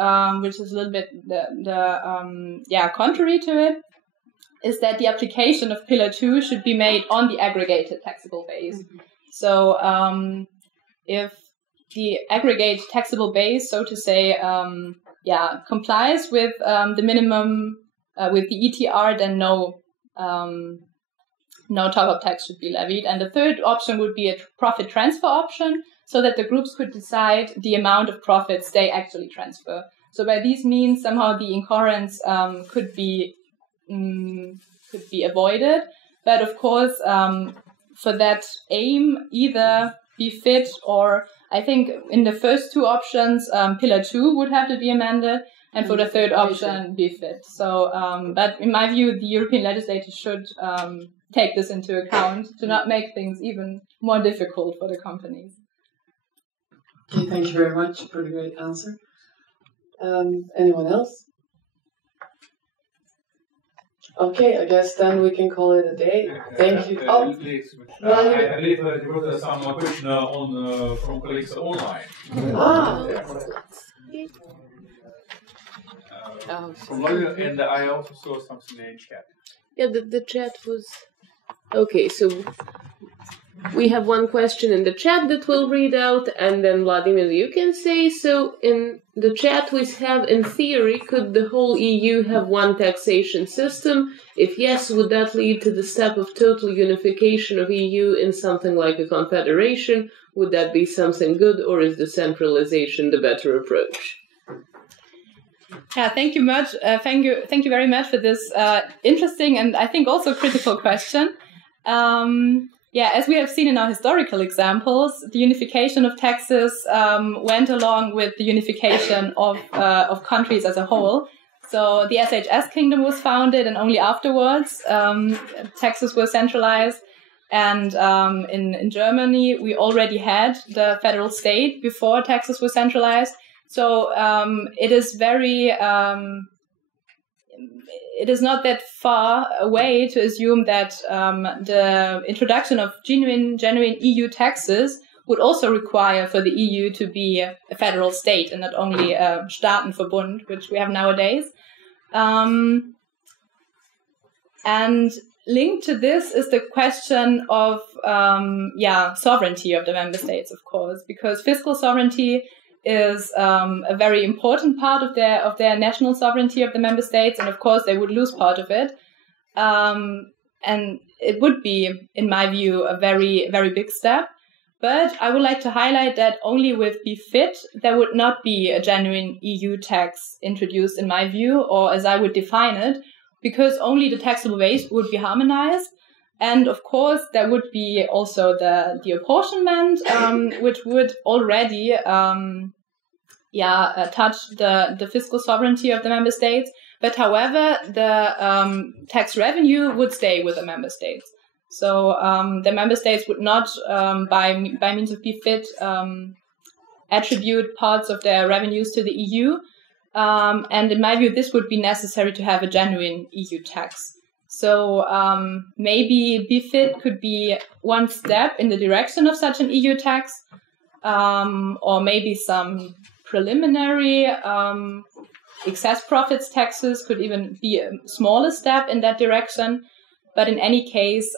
which is a little bit contrary to it, is that the application of Pillar 2 should be made on the aggregated taxable base. So if the aggregate taxable base, so to say, complies with the minimum, with the ETR, then no top-up tax should be levied. And the third option would be a profit transfer option, so that the groups could decide the amount of profits they actually transfer. So by these means, somehow the incoherence could be avoided. But of course, for that aim, either BEFIT or I think in the first two options, Pillar 2 would have to be amended, and for the third option, BEFIT. So, but in my view, the European legislature should take this into account to not make things even more difficult for the companies. Okay, thank you very much for the great answer. Anyone else? Okay, I guess then we can call it a day. Thank you. I believe there was some question from colleagues online. And I also saw something in the chat. Yeah, the chat was... Okay, so we have one question in the chat that we'll read out, and then Vladimir, you can say. So in the chat we have, in theory, could the whole EU have one taxation system? If yes, would that lead to the step of total unification of EU in something like a confederation? Would that be something good, or is decentralization the better approach? Yeah, thank you much. Thank you very much for this interesting and I think also critical question. As we have seen in our historical examples, the unification of taxes went along with the unification of countries as a whole. So the SHS kingdom was founded, and only afterwards taxes were centralized. And in Germany, we already had the federal state before taxes were centralized. So it is very, it is not that far away to assume that the introduction of genuine EU taxes would also require for the EU to be a federal state and not only a Staatenverbund, which we have nowadays. And linked to this is the question of sovereignty of the member states, of course, because fiscal sovereignty is a very important part of their national sovereignty of the member states, and of course they would lose part of it. And it would be, in my view, a very, very big step. But I would like to highlight that only with BEFIT, there would not be a genuine EU tax introduced, in my view, or as I would define it, because only the taxable base would be harmonized. And of course, there would be also the apportionment, which would already touch the fiscal sovereignty of the member states. But however, the tax revenue would stay with the member states. So the member states would not, by means of BEFIT, attribute parts of their revenues to the EU. And in my view, this would be necessary to have a genuine EU tax. So maybe BEFIT could be one step in the direction of such an EU tax, or maybe some preliminary excess profits taxes could even be a smaller step in that direction. But in any case,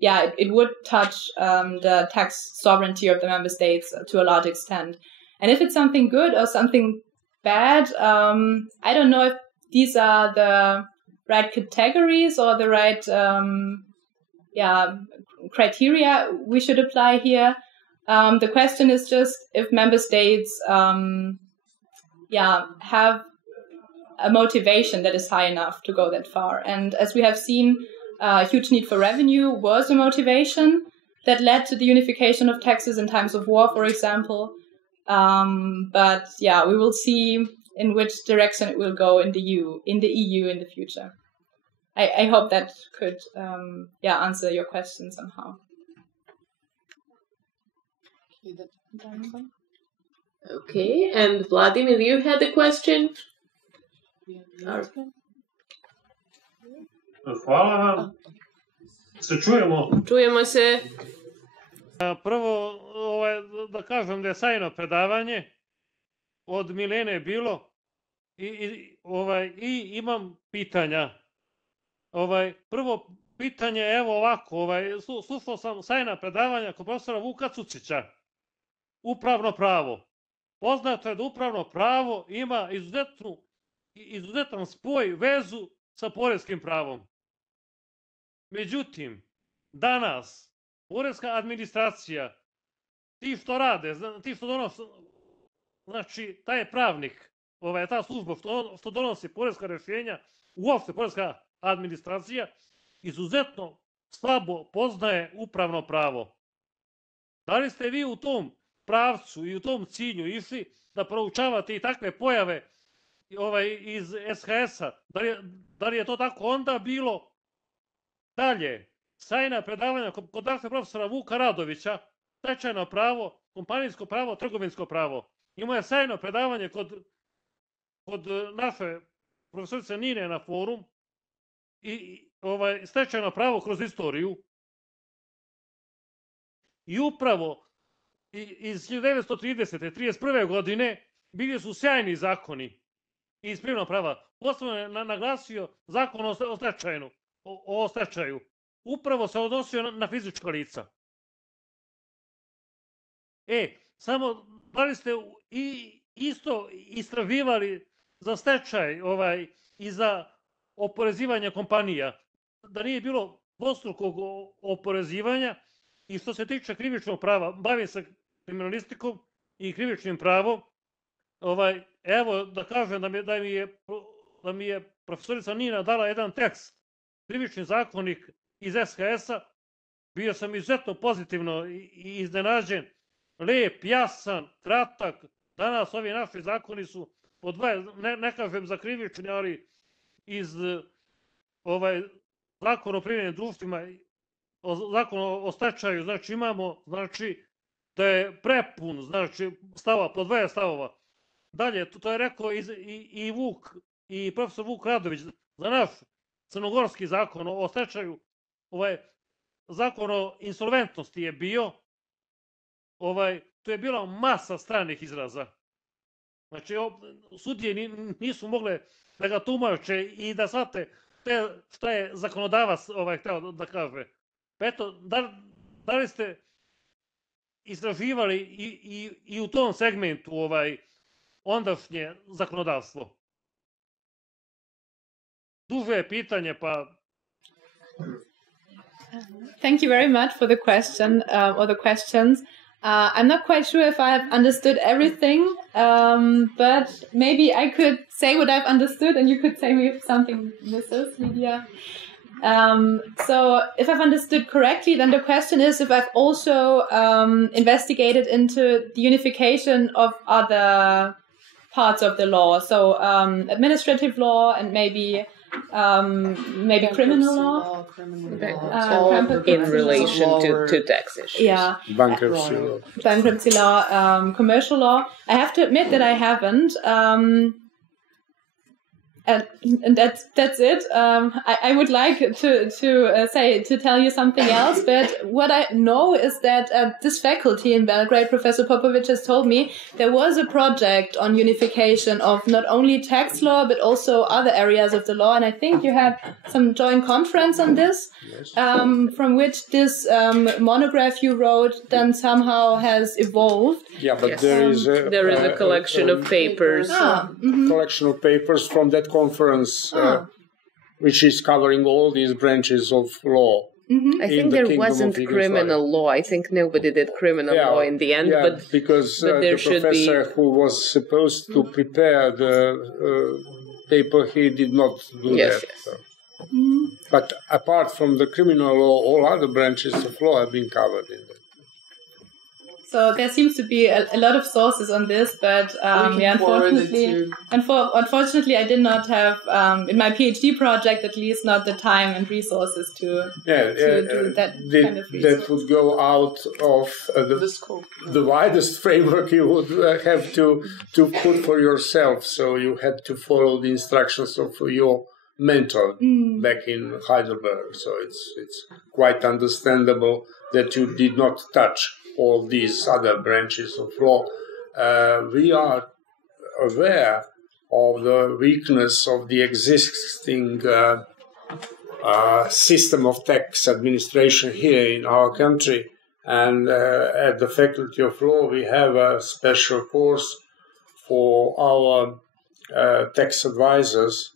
it would touch the tax sovereignty of the member states to a large extent. And if it's something good or something bad, I don't know if these are the right categories or the right criteria we should apply here. The question is just if member states have a motivation that is high enough to go that far. And as we have seen, a huge need for revenue was a motivation that led to the unification of taxes in times of war, for example. But we will see in which direction it will go in the EU in the future. I hope that could answer your question somehow. Okay, and Vladimir, you had a question? Hvala vam. Se čujemo? Čujemo se. Prvo, da kažem da je sjajno predavanje. Od Milene je bilo. I imam pitanja. Prvo pitanje, evo ovako. Slušao sam sjajna predavanja kod profesora Vuka Cucića. Upravno pravo. Poznato je da upravno pravo ima izuzetan spoj, vezu sa poreskim pravom. Međutim, danas poreska administracija, ti što rade, ti što donose, znači taj pravnik, ta služba što donosi poreska rješenja, uopšte poreska administracija, izuzetno slabo poznaje upravno pravo. Da li ste vi u tom pravcu i u tom cilju išli da proučavate i takve pojave iz SHS-a? Da li je to tako onda bilo? Dalje, sjajna predavanja kod našeg profesora Vuka Radovića, stečajno pravo, kompanijsko pravo, trgovinsko pravo. Imao je sjajno predavanje kod naše profesorice Nine na forum i stečajno pravo kroz istoriju. I upravo iz 1930. 31. godine bili su sjajni zakoni iz privrednog prava. Posebno je naglasio zakon o stečaju. Upravo se odnosio na fizička lica. Samo da li ste isto istraživali za stečaj i za oporezivanje kompanija? Da nije bilo dvostrukog oporezivanja. I što se tiče krivičnog prava, bavim se kriminalistikom i krivičnim pravom. Evo da kažem da mi je profesorica Nina dala jedan tekst, krivični zakonik iz SHS-a. Bio sam izuzetno pozitivno i iznenađen. Lep, jasan, kratak. Danas ovi naši zakoni su ne kažem za krivični, ali iz zakona o privrednim društvima zakon o stečaju, znači imamo, znači, da je prepun, znači, stavova, po 20 stavova. Dalje, to je rekao i Vuk, i profesor Vuk Radović, za naš crnogorski zakon o stečaju, zakon o insolventnosti je bio, to je bila masa stranih izraza. Znači, sudije nisu mogle da ga tumače i da shvate šta je zakonodavac hteo da kaže. Pa eto, da li ste istraživali i u tom segmentu ondašnje zakonodavstvo? Duže je pitanje, pa... Thank you very much for the question, or the questions. I'm not quite sure if I've understood everything, but maybe I could say what I've understood and you could say me if something misses, Lydia. So if I've understood correctly, then the question is if I've also investigated into the unification of other parts of the law, so administrative law and maybe criminal law. In relation to tax issues. Yeah. Bankruptcy law, commercial law. I have to admit that I haven't. And that's it. I would like to tell you something else, but what I know is that at this faculty in Belgrade, Professor Popovic has told me there was a project on unification of not only tax law but also other areas of the law, and I think you had some joint conference on this, from which this monograph you wrote then somehow has evolved. Yeah, but yes. there is a collection of papers. Collection of papers from that conference, which is covering all these branches of law. I think there wasn't criminal law. I think nobody did criminal law in the end. But because the professor who was supposed to prepare the paper, he did not do that. Yes. So. But apart from the criminal law, all other branches of law have been covered in that. So there seems to be a lot of sources on this, but unfortunately, I did not have in my PhD project, at least, not the time and resources to do that kind of research. That would go out of the widest framework you would have to put for yourself. So you had to follow the instructions of your mentor back in Heidelberg. So it's quite understandable that you did not touch all these other branches of law. We are aware of the weakness of the existing system of tax administration here in our country, and at the Faculty of Law we have a special course for our tax advisors.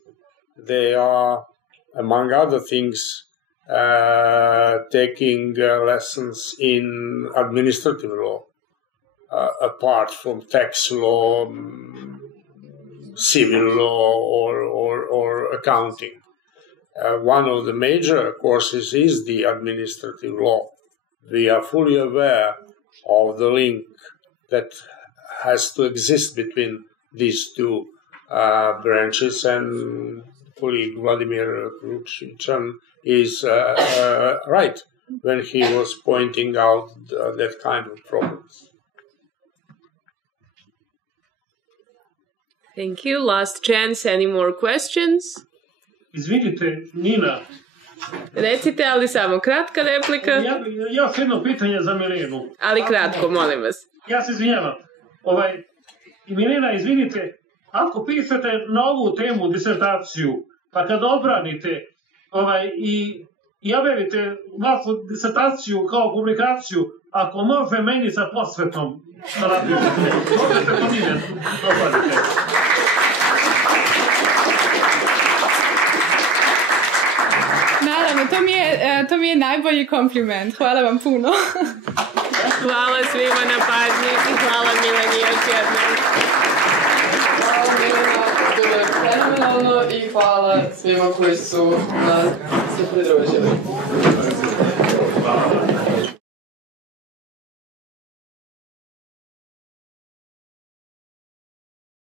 They are, among other things, taking lessons in administrative law, apart from tax law, civil law, or accounting. One of the major courses is the administrative law. We are fully aware of the link that has to exist between these two branches, and colleague Vladimir Kručin is right when he was pointing out that kind of problems. Thank you. Last chance. Any more questions? Izvinite, Nina. Recite, ali samo kratka replika. Ja još jedno pitanje za Milenu. Ali kratko, molim vas. Ja se izvinjavam. Milena, izvinite, ako pišete na ovu temu disertaciju, pa kad obranite i objavite vašu disertaciju kao publikaciju, ako može meni sa posvetom da napišete, možete to mine dopadite. Naravno, to mi je najbolji kompliment. Hvala vam puno. Hvala svima na pažnji i hvala Mileni još jednom. Hvala Milena, bilo je fenomenalno i hvala svima koji su se pridružili.